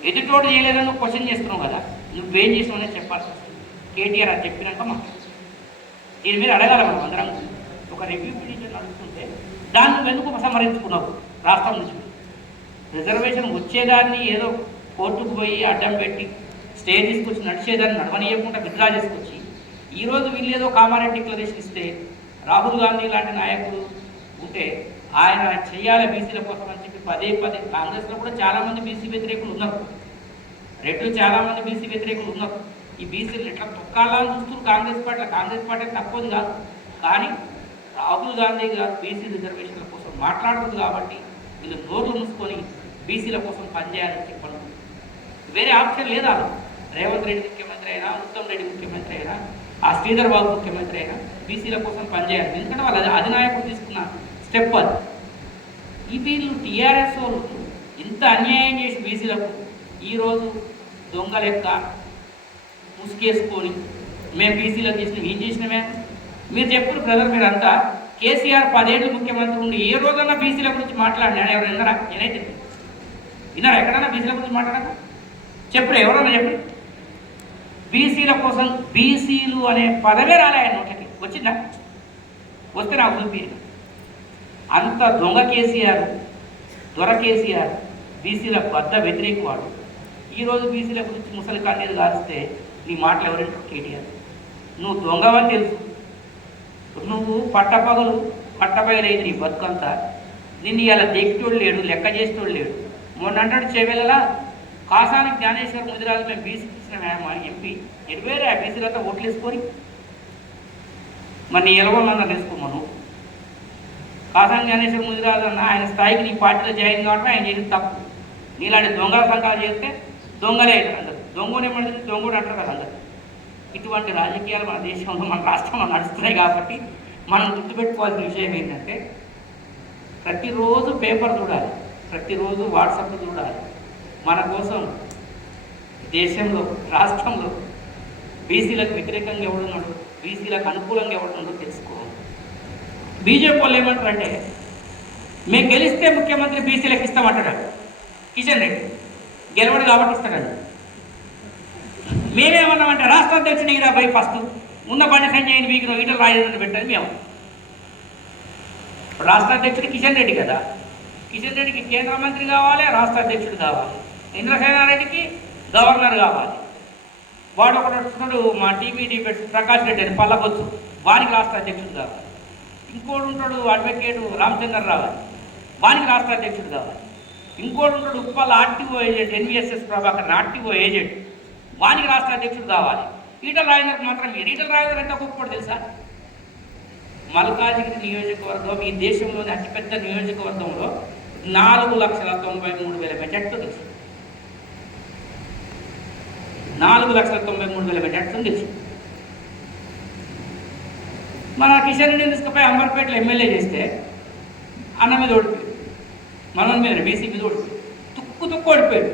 ఎదుటోడు చేయలేదని నువ్వు క్వశ్చన్ చేస్తున్నావు కదా, నువ్వేం చేసినావు అనేది చెప్పాల్సి వస్తుంది. కేటీఆర్ అది చెప్పినాక మా దీని మీద అడగాలి. మనం అందరం ఒక రివ్యూ పిటిషన్ అడుగుతుంటే దాన్ని నువ్వు ఎందుకు ఉపసంహరించుకున్నావు రాష్ట్రం నుంచి? రిజర్వేషన్ వచ్చేదాన్ని ఏదో కోర్టుకు పోయి అడ్డం పెట్టి స్టే తీసుకొచ్చి నడిచేదాన్ని నడవనీయకుండా విత్డ్రా చేసుకొచ్చి ఈరోజు వీళ్ళు ఏదో కామారెడ్డి డిక్లరేషన్ ఇస్తే రాహుల్ గాంధీ లాంటి నాయకులు ఉంటే ఆయన చేయాలి బీసీల కోసం అని చెప్పి పదే కాంగ్రెస్లో కూడా చాలామంది బీసీ వ్యతిరేకులు ఉన్నారు, రెడ్లు చాలామంది బీసీ వ్యతిరేకులు ఉన్నారు. ఈ బీసీలు ఎట్లా తొక్కాలని చూస్తున్నారు కాంగ్రెస్ పార్టీ తక్కువది కాదు. కానీ రాహుల్ గాంధీ గారు బీసీ రిజర్వేషన్ల కోసం మాట్లాడదు కాబట్టి వీళ్ళు నోర్లు మూసుకొని బీసీల కోసం పనిచేయాలని చెప్పండి. వేరే ఆప్షన్ లేదా? రేవంత్ రెడ్డి ముఖ్యమంత్రి అయినా, ఉత్తమ్ రెడ్డి ముఖ్యమంత్రి అయినా, ఆ శ్రీధర్ బాబు ముఖ్యమంత్రి అయినా బీసీల కోసం పనిచేయాలి. ఎందుకంటే వాళ్ళ అధినాయకుడు తీసుకున్న స్టెప్ అది. ఈ వీళ్ళు టీఆర్ఎస్ వాళ్ళు ఇంత అన్యాయం చేసి బీసీలకు ఈరోజు దొంగ లెక్క ముసుకేసుకొని మేము బీసీలకు చేసినాం, ఏం చేసినామే మీరు చెప్పురు బ్రదర్. మీరంతా కేసీఆర్ 10 ఏళ్ళు ముఖ్యమంత్రి ఉండి ఏ రోజన్నా బీసీల గురించి మాట్లాడినా ఎవరు విన్నారా? నేనైతే విన్నారా? ఎక్కడన్నా బీసీల గురించి మాట్లాడక చెప్పుడు, ఎవరన్నా చెప్పు. బీసీల కోసం బీసీలు అనే పదవే రాలే ఆయన నోట్లకి. వచ్చిందా? వస్తే నాకు చూపి. అంత దొంగ కేసీఆర్, దొర కేసీఆర్ బీసీల బద్ద వ్యతిరేక వాడు. ఈరోజు బీసీల గురించి ముసలి కన్నీరు కాల్స్తే నీ మాటలు ఎవరంటారు? కేటీఆర్ నువ్వు దొంగవని తెలుసు. నువ్వు పట్టపగలైంది నీ బతుకంతా. నిన్ను ఇలా దేక్కితోడు లేడు, లెక్క చేసేటోడు లేడు. మొన్న అంటాడు చెవెలలా కాసానికి జ్ఞానేశ్వర్ ముదిరాజు మేము బీసీకి ఇచ్చిన ఎంపీ ఎడిపోయారు. ఆ బీసీలతో ఓట్లు వేసుకొని మరి నీ ఎలవలందరూ వేసుకోమను. కాసాని జ్ఞానేశ్వర్ ముదిరాజు అన్న ఆయన స్థాయికి నీ పార్టీలో జాయిన్ కావడం ఆయన చేసిన తప్పు. నీలాంటి దొంగల సంఘాలు చేస్తే దొంగలే అవుతారు అందరు. దొంగనేమంటే దొంగడు అంటారు కదా అందరు. ఇటువంటి రాజకీయాలు మన దేశంలో, మన రాష్ట్రంలో నడుస్తున్నాయి. కాబట్టి మనం గుర్తుపెట్టుకోవాల్సిన విషయం ఏంటంటే ప్రతిరోజు పేపర్ చూడాలి, ప్రతిరోజు వాట్సాప్ చూడాలి. మన కోసం దేశంలో, రాష్ట్రంలో బీసీలకు వ్యతిరేకంగా ఎవడున్నాడు, బీసీలకు అనుకూలంగా ఎవడున్నాడో తెలుసుకోవాలి. బీజేపీ వాళ్ళు ఏమంటారంటే మేము గెలిస్తే ముఖ్యమంత్రి బీసీలకు ఇస్తామంటాడు కిషన్ రెడ్డి. గెలవడు కాబట్టి ఇస్తాడు. మేమేమన్నామంటే రాష్ట్ర అధ్యక్షుడు ఇలా పోయి ఫస్ట్ ఉన్న బండి సంజయ్ వీక్లో ఈటల రాజేంద్ర పెట్టాలి మేము. రాష్ట్ర అధ్యక్షుడు కిషన్ రెడ్డి కదా. కిషన్ రెడ్డికి కేంద్ర మంత్రి కావాలి, రాష్ట్ర అధ్యక్షుడు కావాలి. ఇంద్రసేనారెడ్డికి గవర్నర్ కావాలి. వాడు ఒకటి వస్తున్నాడు మా టీవీ డిబేట్స్ ప్రకాష్ రెడ్డి అని పల్లకొచ్చు, వానికి రాష్ట్ర అధ్యక్షుడు కావాలి. ఇంకోడు ఉంటాడు అడ్వకేటు రామచంద్ర రావాలి, వానికి రాష్ట్ర అధ్యక్షుడు కావాలి. ఇంకోడు ఉంటాడు Uppal RTO agent, NVSS Prabhakar RTO agent, వానికి రాష్ట్ర అధ్యక్షుడు కావాలి. ఈటల రాజేంద్రకు మాత్రం మీరు. ఈటల రాజేంద్ర ఎంత గొప్పడు తెలుసా? మల్కాజిగిరి నియోజకవర్గం ఈ దేశంలోని అతిపెద్ద నియోజకవర్గంలో 4,93,000 మెజార్టీతో తెలుసు. 4,93,000 మెజార్టీతో తెలుసు. మన కిషన్ రెడ్డిని తీసుకుపోయి అంబర్పేటలో ఎమ్మెల్యే చేస్తే అన్న మీద ఓడిపోయాడు, మన మీద బీసీ మీద ఓడిపోయాడు, తుక్కు ఓడిపోయాడు.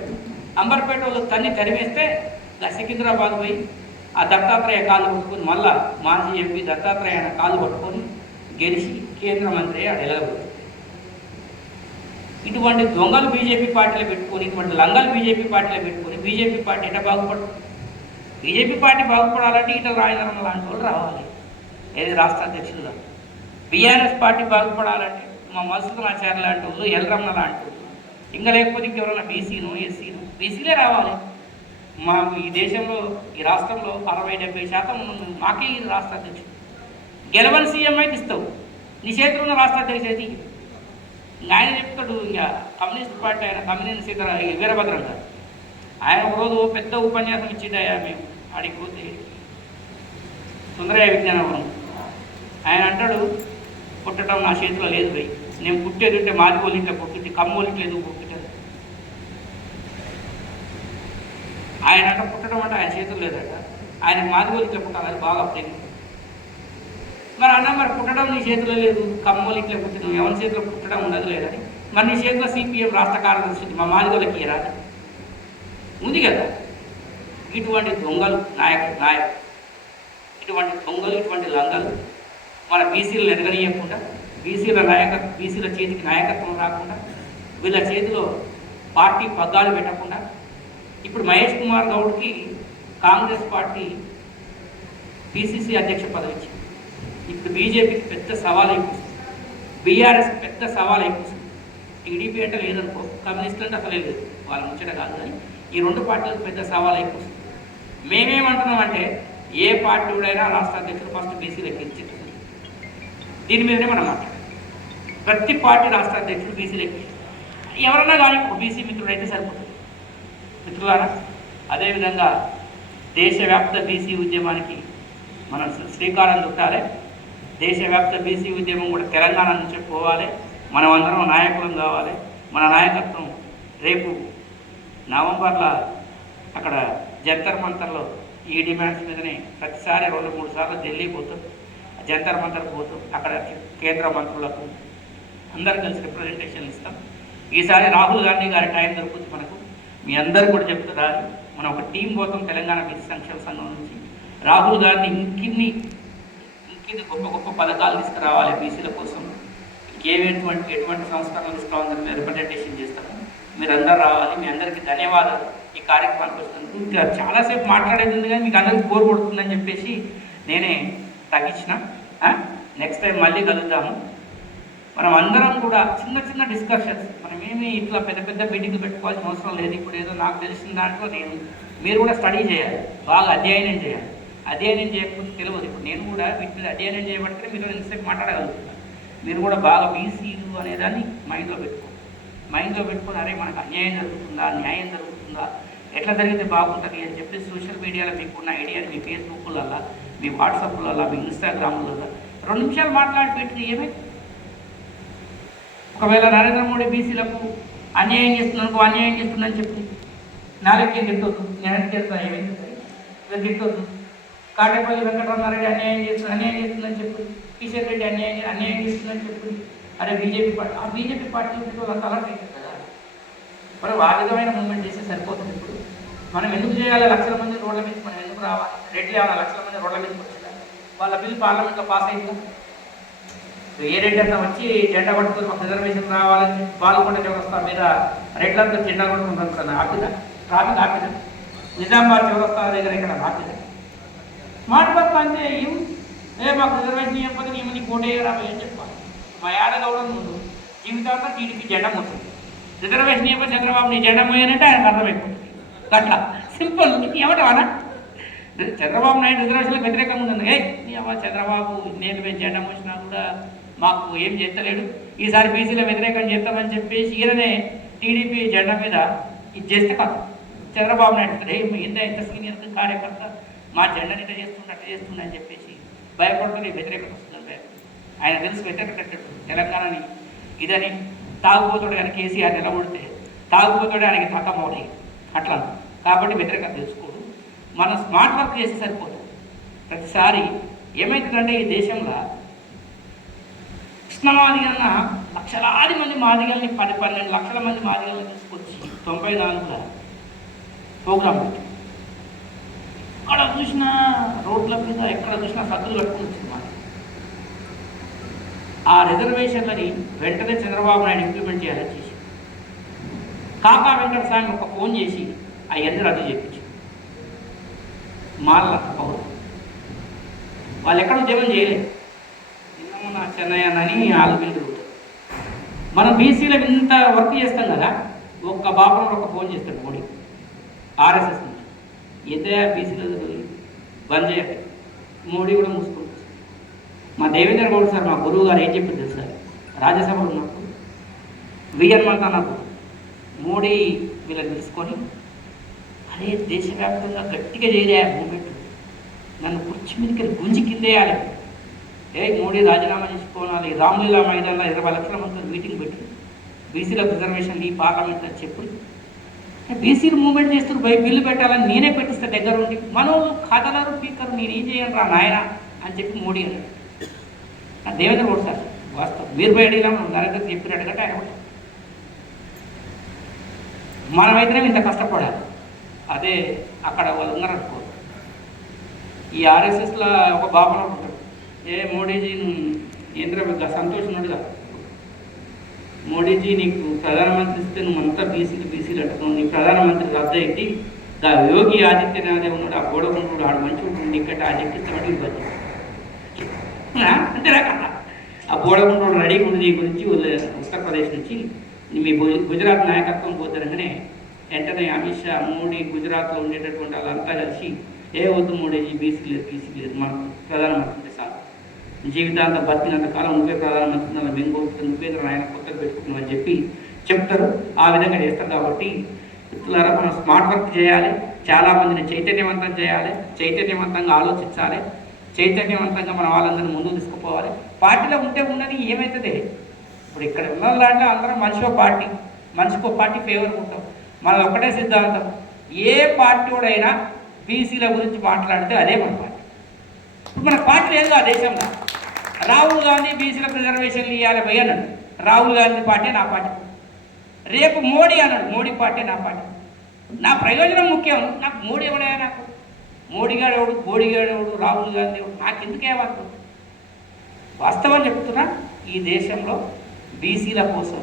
అంబర్పేట వాళ్ళు తరిమేస్తే సికింద్రాబాద్ పోయి ఆ దత్తాత్రేయ కాళ్ళు పట్టుకొని మళ్ళా మాజీ ఎంపీ దత్తాత్రేయ కాళ్ళు పట్టుకొని గెలిచి కేంద్ర మంత్రి అడగబోతుంది. ఇటువంటి దొంగలు బీజేపీ పార్టీలో పెట్టుకొని, ఇటువంటి లంగాలు బీజేపీ పార్టీలో పెట్టుకొని బీజేపీ పార్టీ ఎట్లా బాగుపడదు? బీజేపీ పార్టీ బాగుపడాలంటే ఈటల రాజేంద్ర లాంటి వాళ్ళు రావాలి, ఏది రాష్ట్ర అధ్యక్షులుగా. బీఆర్ఎస్ పార్టీ బాగుపడాలంటే మా మధుసూదనాచార్య లాంటి వాళ్ళు, ఎల్రమ్మ లాంటి వాళ్ళు, ఇంకా లేకపోతే ఇంకెవరైనా బీసీను ఎస్సీను బీసీలే రావాలి. మాకు ఈ దేశంలో, ఈ రాష్ట్రంలో 60-70% మాకే ఈ రాష్ట్ర అధ్యక్షుడు. గెలవని సీఎం అయితే ఇస్తావు, నీ చేతిలో ఉన్న రాష్ట్ర అధ్యక్షుడు అయితే ఆయన చెప్తాడు. ఇక కమ్యూనిస్ట్ పార్టీ ఆయన కమ్యూనిస్ట్ వీరభద్రం గారు ఆయన ఒకరోజు పెద్ద ఉపన్యాసం ఇచ్చిండయా మేము ఆడిపోతే సుందరయ్య విజ్ఞానవరం. ఆయన అంటాడు పుట్టడం నా చేతిలో లేదు పోయి, నేను పుట్టేది ఉంటే మాదిగోలింటే పుట్టింది, కమ్మోలింటి లేదు పుట్టింది. ఆయన అంటే పుట్టడం అంటే ఆయన చేతులు లేదట, ఆయన మాదిగోలింట్లో పుట్టాలని బాగా ప్రేమ. మరి అన్న మరి పుట్టడం నీ చేతిలో లేదు, కమ్మోలింట్లో పుట్టిన ఎవరి చేతిలో పుట్టడం ఉండదు లేదని, మరి నీ చేతిలో సిపిఎం రాష్ట్ర కార్యదర్శి మా మాదిగోలకి రాదు ఉంది కదా. ఇటువంటి దొంగలు ఇటువంటి దొంగలు, ఇటువంటి లంగలు మన బీసీలను ఎదగనీయకుండా, బీసీల చేతికి నాయకత్వం రాకుండా, వీళ్ళ చేతిలో పార్టీ పగ్గాలు పెట్టకుండా, ఇప్పుడు మహేష్ కుమార్ గౌడ్కి కాంగ్రెస్ పార్టీ పిసిసి అధ్యక్ష పదవి ఇచ్చింది. ఇప్పుడు బీజేపీకి పెద్ద సవాల్ అయిపోతుంది, బీఆర్ఎస్ పెద్ద సవాల్ అయిపోతుంది. టీడీపీ అంటే లేదనుకో, కమ్యూనిస్టులు అంటే అసలే లేదు, వాళ్ళ ముచ్చట కాదు. కానీ ఈ రెండు పార్టీలకు పెద్ద సవాల్ అయిపోతుంది. మేమేమంటున్నామంటే ఏ పార్టీ కూడా రాష్ట్ర అధ్యక్షుడు ఫస్ట్ బీసీలకు ఇచ్చింది. దీని మీదనే మనం మాట్లాడాలి. ప్రతి పార్టీ రాష్ట్ర అధ్యక్షుడు బీసీలకి ఎవరన్నా కానీ ఒక బీసీ మిత్రుడు అయితే సరిపోతుంది. మిత్రులారా, అదేవిధంగా దేశవ్యాప్త బీసీ ఉద్యమానికి మనం శ్రీకారం చుట్టాలి. దేశవ్యాప్త బీసీ ఉద్యమం కూడా తెలంగాణ నుంచి పోవాలి. మనం అందరం నాయకులం కావాలి. మన నాయకత్వం రేపు నవంబర్లో అక్కడ జంతర్ మంతర్లో ఈ డిమాండ్స్ మీదనే ప్రతిసారి 2-3 సార్లు ఢిల్లీ పోతాం, జంతర్ మంతర్ పోతాం, అక్కడ కేంద్ర మంత్రులకు అందరు కలిసి రిప్రజెంటేషన్ ఇస్తాం. ఈసారి రాహుల్ గాంధీ గారి టైం దొరుకుతుంది మనకు. మీ అందరూ కూడా చెప్తున్నారు, మనం ఒక టీం పోతాం తెలంగాణ బీసీ సంక్షేమ సంఘం నుంచి. రాహుల్ గాంధీ ఇంకిన్ని గొప్ప గొప్ప పథకాలు తీసుకురావాలి బీసీల కోసం, ఎటువంటి సంస్కరణలు తీసుకురావాలని రిప్రజెంటేషన్ చేస్తాము. మీరు అందరూ రావాలి. మీ అందరికీ ధన్యవాదాలు ఈ కార్యక్రమానికి వచ్చినందుకు. ఇంకా చాలాసేపు మాట్లాడేది ఉంది కానీ మీకు అందరికీ బోర్ కొడుతుందని చెప్పేసి నేనే తగ్గించిన. నెక్స్ట్ టైం మళ్ళీ కలుద్దాము. మనం అందరం కూడా చిన్న చిన్న డిస్కషన్స్, మనం ఏమి ఇట్లా పెద్ద పెద్ద మీటింగ్లు పెట్టుకోవాల్సిన అవసరం లేదు. ఇప్పుడు ఏదో నాకు తెలిసిన దాంట్లో మీరు కూడా స్టడీ చేయాలి, బాగా అధ్యయనం చేయాలి. అధ్యయనం చేయకపోతే తెలియదు. ఇప్పుడు నేను కూడా వీటి మీద అధ్యయనం చేయబడితే మీతో ఇంతసేపు మాట్లాడగలుగుతున్నాను. మీరు కూడా బాగా బీసీలు అనేదాన్ని మైండ్లో పెట్టుకొని అరే మనకు అన్యాయం జరుగుతుందా, న్యాయం జరుగుతుందా, ఎట్లా జరిగితే బాగుంటుంది అని చెప్పి సోషల్ మీడియాలో మీకున్న ఐడియాని మీ ఫేస్బుక్లలో, మీ వాట్సాప్లలో, మీ ఇన్స్టాగ్రామ్లలో 2 నిమిషాలు మాట్లాడి పెట్టి ఏమైతే ఒకవేళ నరేంద్ర మోడీ బీసీలకు అన్యాయం చేస్తుందని చెప్పి నాలుగేం తిట్టొద్దు. నేను చేస్తాను ఏమైంది తిట్టొద్దు. కాటేపల్లి వెంకటరామారెడ్డి అన్యాయం చేస్తుందని చెప్పి, కిషన్ రెడ్డి అన్యాయం చేస్తుందని చెప్పి, అరే బీజేపీ పార్టీ వాళ్ళ అలర్ట్ అవుతుంది కదా. మరి ఆ విధమైన మూవ్మెంట్ చేస్తే సరిపోతుంది. ఇప్పుడు మనం ఎందుకు చేయాలి? లక్షల మంది రోడ్ల మీద మనం ఎందుకు రావాలి? రెడ్లు ఏమైనా లక్షల మంది రోడ్ల మీదకి వచ్చిందా? వాళ్ళ బిల్లు పార్లమెంట్లో పాస్ అయిందా? ఏ రెడ్డి అంతా వచ్చి జెండా పట్టుకొని మాకు రిజర్వేషన్ రావాలని బాల్కొండ చౌరస్తా మీద రెడ్లంతా జెండా కొట్టుకుంటున్నాను ఆపిదా? ట్రాఫిక్ ఆపిదా? నిజామాబాద్ చౌరస్తా దగ్గర ఇక్కడ ఆపిదా? స్మార్ట్ వర్క్ అంటే మాకు రిజర్వేషన్ ఇవ్వకపోతే నీ మంది కోటేయరా అని చెప్పాలి. మా యాదగౌడం ముందు జీవితాంతం టీడీపీ జెండా మోస్తుంది. రిజర్వేషన్ ఇవ్వకపోతే చంద్రబాబు నీ జెండా మోయానంటే ఆయనకు అర్థమైపోతుంది. అట్లా సింపుల్. నీకు ఏమంటావా? చంద్రబాబు నాయుడు రిజర్వేషన్లకు వ్యతిరేకంగా ఉంది. నీ అమ్మ చంద్రబాబు నేను మేము జెండా మోసినా కూడా మాకు ఏం చేస్తలేడు, ఈసారి బీసీలో వ్యతిరేకం చేస్తామని చెప్పేసి ఈయననే టీడీపీ జెండా మీద ఇది చేస్తే కాదు. చంద్రబాబు నాయుడు ఎంత సీనియర్ కార్యకర్త మా జెండాని ఇట్లా చేస్తుండే అని చెప్పేసి భయపడుతుంది. వ్యతిరేకత వస్తుంది. ఆయన తెలుసు వ్యతిరేకత తెలంగాణని ఇదని. తాగుపోతాడు కానీ కేసీఆర్ నిలబడితే తాగుపోతాడు ఆయనకి తగ్గమవుతాయి అట్లా. కాబట్టి వ్యతిరేకత తెలుసుకోడు. మనం స్మార్ట్ వర్క్ చేస్తే సరిపోతుంది. ప్రతిసారి ఏమవుతుందంటే ఈ దేశంలో కృష్ణ మాదిగన్న లక్షలాది మంది మాదిగల్ని 10-12 లక్షల మంది మాదిగల్ని తీసుకొచ్చి 94లో ప్రోగ్రాం పెట్టి ఎక్కడ చూసినా రోడ్ల మీద ఎక్కడ చూసినా సత్తులు కట్టుకుని వచ్చింది. ఆ రిజర్వేషన్లని వెంటనే చంద్రబాబు నాయుడు ఇంప్లిమెంట్ చేయాలని చేసి కాకా వెంకట స్వామి ఒక ఫోన్ చేసి అవన్నీ రద్దు చేయించి మాల పౌరు వాళ్ళు ఎక్కడ ఉద్యమం చేయలేదు. నిన్న చెన్నై అని ఆలోచించు. మనం బీసీలో ఇంత వర్క్ చేస్తాం కదా, ఒక్క బాబులో ఒక ఫోన్ చేస్తాడు మోడీ ఆర్ఎస్ఎస్ నుంచి, ఎంత బీసీలో బంద్ చేయాలి. మోడీ కూడా మూసుకుంటుంది. మా దేవేంద్ర గౌడ్ సార్ మా గురువు గారు ఏం చెప్పింది తెలుసు సార్, రాజ్యసభలో ఉన్నప్పుడు వియన్మంతా నాకు మోడీ వీళ్ళని తీసుకొని అదే దేశవ్యాప్తంగా గట్టిగా చేయలే మూమెంట్, నన్ను కుర్చీ మీదకి గుంజి కిందేయాలి, మోడీ రాజీనామా చేసుకోవాలి, రామ్లీలా మైదానంలో 20 లక్షల మంది మీటింగ్ పెట్టి బీసీలకు రిజర్వేషన్ ఈ పార్లమెంట్ అని చెప్పి బీసీలు మూవ్మెంట్ చేస్తారు. బిల్లు పెట్టాలని నేనే పెట్టిస్తే దగ్గర ఉండి మనోళ్ళు ఖాతాదారు స్పీకర్ నేనేం చేయను రా నాయన అని చెప్పి మోడీ అన్నాడు. దేవేంద్ర గౌడ్ సార్ వాస్తవం మీరు బయటగా నరేంద్ర చెప్పినట్టుగా ఆయన కూడా మనమైతేనే ఇంత కష్టపడాలి. అదే అక్కడ వాళ్ళు ఉన్నారనుకో, ఈ ఆర్ఎస్ఎస్లో ఒక బాబా ఉంటాడు, మోడీజీ ఏంద్ర సంతోషనుడుగా మోడీజీ నీకు ప్రధానమంత్రి ఇస్తే నువ్వు అంతా బీసీలు అంటున్నావు, నీ ప్రధానమంత్రి రద్దు అయింది, యోగి ఆదిత్యనాథే ఉన్నాడు, ఆ గోడకుంటున్నాడు, ఆడు మంచిగా ఉంటుంది, ఇక్కడ ఆ చెక్కిస్తాడు ఇవ్వచ్చు అంతేనా కదా. ఆ గోడకుంటున్నాడు రెడీ ఉంది నీ గురించి ఉత్తరప్రదేశ్ నుంచి మీ గుజరాత్ నాయకత్వం పోతారనే వెంటనే అమిత్ షా మోడీ గుజరాత్లో ఉండేటటువంటి వాళ్ళంతా కలిసి వద్దు మోడీజీ బీసీ లేదు మనకు ప్రధానమంత్రి సార్ జీవితాంతం బతికినంత కాలం నువ్వే ప్రధానమంత్రి మేము కోరుతుంది నువ్వే ఆయన కొత్తగా పెట్టుకున్నావు అని చెప్పి చెప్తారు. ఆ విధంగా చేస్తారు. కాబట్టి ఇట్లారా మనం స్మార్ట్ వర్క్ చేయాలి, చాలామందిని చైతన్యవంతం చేయాలి, చైతన్యవంతంగా ఆలోచించాలి, చైతన్యవంతంగా మన వాళ్ళందరినీ ముందుకు తీసుకుపోవాలి. పార్టీలో ఉంటే ఉన్నది ఏమవుతుంది, ఇప్పుడు ఇక్కడ ఉన్న దాంట్లో అందరం మనిషికో పార్టీ ఫేవర్ ఉంటాం, మనం ఒకటే సిద్ధాంతం, ఏ పార్టీ వాడైనా బీసీల గురించి మాట్లాడితే అదే మన పార్టీ. ఇప్పుడు మన పార్టీ లేదు ఆ దేశంలో. రాహుల్ గాంధీ బీసీలకు రిజర్వేషన్లు ఇవ్వాలి పోయి అన్నాడు. రాహుల్ గాంధీ పార్టీ నా పార్టీ. రేపు మోడీ అన్నాడు, మోడీ పార్టీ నా పార్టీ. నా ప్రయోజనం ముఖ్యం. నాకు మోడీ ఎవడయా? నాకు మోడీ గారు ఎవడు, మోడీ గారు ఎవడు, రాహుల్ గాంధీ ఎవడు, నాకు ఎందుకే వాళ్ళు? వాస్తవం చెప్తున్నా, ఈ దేశంలో బీసీల కోసం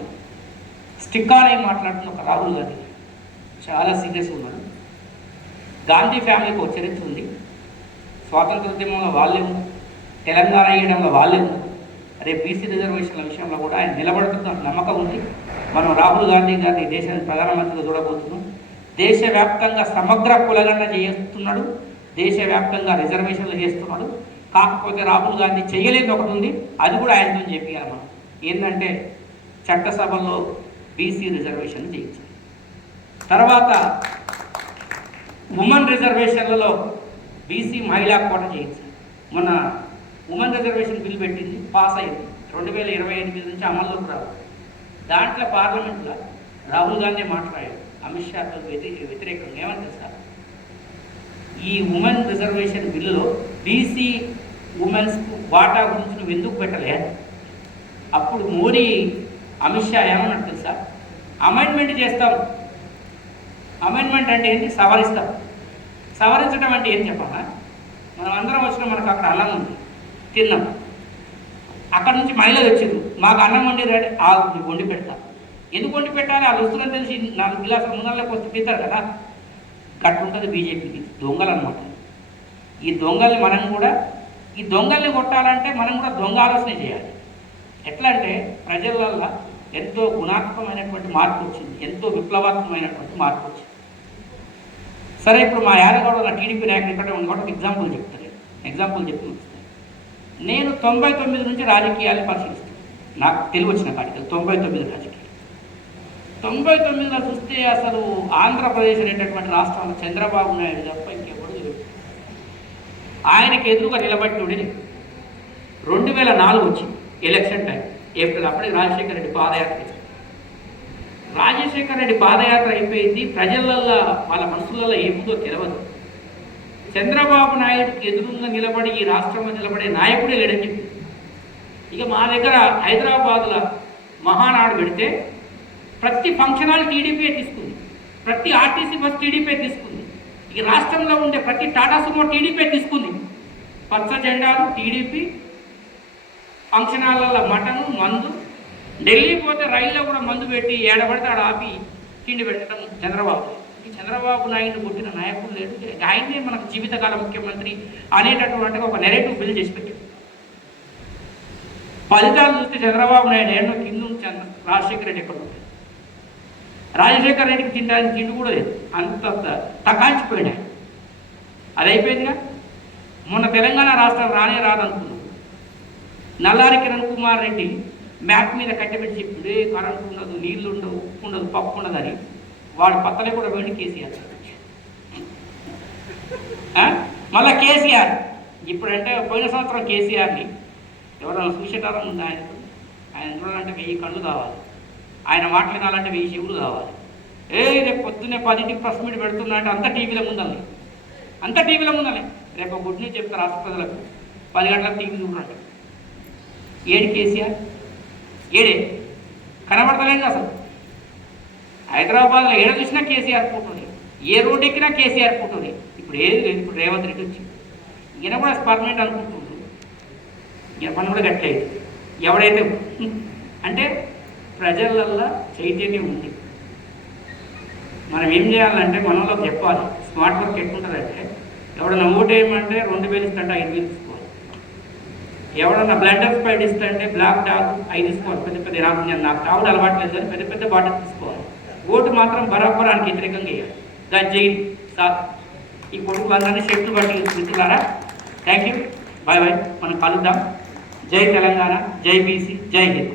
స్టిక్ ఆన్ మాట్లాడుతున్న ఒక రాహుల్ గాంధీ చాలా సీరియస్ ఉన్నాడు. గాంధీ ఫ్యామిలీకి ఒక చరిత్ర ఉంది. స్వాతంత్ర ఉద్యమంలో వాళ్ళే ఉన్నారు, తెలంగాణ ఇవ్వడంలో వాళ్ళే ఉన్నారు. రేపు బీసీ రిజర్వేషన్ల విషయంలో కూడా ఆయన నిలబడుతున్న నమ్మకం ఉంది. మనం రాహుల్ గాంధీ గారిని దేశానికి ప్రధానమంత్రిగా చూడబోతున్నాం. దేశవ్యాప్తంగా సమగ్ర కులగణన చేస్తున్నాడు, దేశవ్యాప్తంగా రిజర్వేషన్లు చేస్తున్నాడు. కాకపోతే రాహుల్ గాంధీ చేయలేని ఒకటి ఉంది, అది కూడా ఆయనతో చెప్పాలి మనం. ఏంటంటే చట్టసభల్లో బీసీ రిజర్వేషన్లు చేయించాలి. తర్వాత ఉమెన్ రిజర్వేషన్లలో బీసీ మహిళా కోట చేయించాలి. మొన్న ఉమెన్ రిజర్వేషన్ బిల్ పెట్టింది, పాస్ అయింది. 2028 నుంచి అమల్లోకి రావాలి. దాంట్లో పార్లమెంట్లో రాహుల్ గాంధీ మాట్లాడారు అమిత్ షాతో వ్యతిరేకంగా. ఏమని తెలుసా? ఈ ఉమెన్ రిజర్వేషన్ బిల్లులో బీసీ ఉమెన్స్కు వాటా గురించి నువ్వు ఎందుకు పెట్టలే? అప్పుడు మోడీ అమిత్ షా ఏమన్నట్టు తెలుసా? అమెండ్మెంట్ చేస్తాం. అమెండ్మెంట్ అంటే ఏంటి? సవరిస్తాం. సవరించడం అంటే ఏం చెప్పాలా? మనం అందరం వచ్చినా మనకు అక్కడ అన్నం ఉంది, తిన్నాం. అక్కడ నుంచి మహిళలు వచ్చారు, మాకు అన్నం వండి రండి, వండి పెడతాం. ఎందుకు వండి పెట్టాలి? వాళ్ళు వస్తుందని తెలిసి 4 గిలాసులు ముందరలోకి వస్తే తింటారు కదా. కట్టుంటుంది బీజేపీకి. దొంగలు అనమాట. ఈ దొంగల్ని మనం కూడా, ఈ దొంగల్ని కొట్టాలంటే మనం కూడా దొంగ ఆలోచన చేయాలి. ఎట్లా అంటే ప్రజలల్లో ఎంతో గుణాత్మకమైనటువంటి మార్పు వచ్చింది, ఎంతో విప్లవాత్మకమైనటువంటి మార్పు వచ్చింది. సరే, ఇప్పుడు మా యాదగౌడ నా టీడీపీ నాయకులు ఇక్కడ ఒక ఎగ్జాంపుల్ చెప్తాను. నేను 99 నుంచి రాజకీయాలు పరిశీలిస్తాను. నాకు తెలివి వచ్చిన కాడికి 99 రాజకీయాలు. 99లో చూస్తే అసలు ఆంధ్రప్రదేశ్ అనేటటువంటి రాష్ట్రంలో చంద్రబాబు నాయుడు తప్ప ఇంకెవడు లేదు. ఆయనకి ఎదురుగా నిలబట్టుడే 2004 వచ్చింది ఎలక్షన్ టైం, ఏప్రిల్. అప్పటికి రాజశేఖర రెడ్డి పాదయాత్ర. రాజశేఖర రెడ్డి పాదయాత్ర అయిపోయింది. ప్రజలల్లో వాళ్ళ మనసులలో ఏముందో తెలియదు. చంద్రబాబు నాయుడుకి ఎదురుగా నిలబడి ఈ రాష్ట్రంలో నిలబడే నాయకుడే లేడని చెప్పి ఇక మా దగ్గర హైదరాబాద్లో మహానాడు పెడితే ప్రతి ఫంక్షన్ హాల్ టీడీపీ తీసుకుంది, ప్రతి ఆర్టీసీ బస్ టీడీపీ తీసుకుంది, ఈ రాష్ట్రంలో ఉండే ప్రతి టాటా సుమో టీడీపీ తీసుకుంది. పచ్చ జెండాలు టీడీపీ, ఫంక్షన్ హాల్లో మటను, మందు. ఢిల్లీ పోతే రైల్లో కూడా మందు పెట్టి ఏడబడితే ఆడ ఆపి తిండి పెట్టడం చంద్రబాబు. ఈ చంద్రబాబు నాయుడు పుట్టిన నాయకుడు లేదు. ఆయనే మనకు జీవితకాల ముఖ్యమంత్రి అనేటటువంటి ఒక నెరేటివ్ బిల్ చేసి పెట్టారు. ఫలితాలు చూస్తే చంద్రబాబు నాయుడు ఏడో కింద ఉంచాను, రాజశేఖర రెడ్డి ఎక్కడ ఉంటుంది. రాజశేఖర రెడ్డికి తినడానికి తిండి కూడా లేదు, అంత తకాంచిపోయాడు ఆయన. అది అయిపోయిందిగా. మొన్న తెలంగాణ రాష్ట్రం రానే రాదనుకున్నాం. నల్లారి కిరణ్ కుమార్ రెడ్డి మ్యాప్ మీద కట్టబెట్టి చెప్పింది కరెంటు ఉండదు, నీళ్లు ఉండవు, ఉప్పు ఉండదు, పప్పు ఉండదు అని. వాడు పక్కలే కూడా వెళ్ళి కేసీఆర్. మళ్ళీ కేసీఆర్ ఇప్పుడంటే పోయిన సంవత్సరం కేసీఆర్ని ఎవరైనా చూసేటారం ఉంది ఆయనకు. ఆయన చూడాలంటే 1000 కళ్ళు కావాలి, ఆయన మాట్లాడాలంటే 1000 చెవులు కావాలి. రేపు పొద్దున్నే 10కి ప్రెస్ మీట్ పెడుతున్నా అంటే అంత టీవీలో ముందని, అంత టీవీలో ముందని. రేపు గుడ్ న్యూస్ చెప్తారు రాష్ట్ర ప్రజలకు, 10 గంటలకు టీవీ చూడండి. ఏడు కేసీఆర్ ఏడే కనబడతలేదు అసలు. హైదరాబాద్లో ఏడ చూసినా కేసీఆర్ ఫోటోని, ఏ రోడ్డు ఎక్కినా కేసీఆర్ ఫోటోని. ఇప్పుడు ఏది లేదు. ఇప్పుడు రేవంత్ రెడ్డి వచ్చి ఈయన కూడా పర్మనెంట్ అనుకుంటున్నాడు. ఈయన పని కూడా గట్లేదు. ఎవడైతే అంటే ప్రజలల్లో చైతన్యం ఉంది. మనం ఏం చేయాలంటే మనలో చెప్పాలి. స్మార్ట్ వర్క్ ఎట్లుంటుందంటే ఎవడన్నా ఓటేయమంటే 2000 ఇస్తుంటే 5000 తీసుకోవాలి. ఎవడన్నా బ్లడ్ స్పైడ్ ఇస్తుంటే బ్లాక్ డాగ్ 5 తీసుకోవాలి. పెద్ద పెద్ద నాకు తాగుడు అలవాట్లేదు కానీ పెద్ద పెద్ద బాటిల్ తీసుకోవాలి. ఓటు మాత్రం బరాబరానికి వ్యతిరేకంగా వేయాలి. దాని జైలు సార్ ఈ కొడుకులందరినీ షెట్లు బట్టి మిత్రులారా, థ్యాంక్ యూ, బాయ్ బాయ్, మనం కలుద్దాం. జై తెలంగాణ, జై బీసీ, జై హింద్.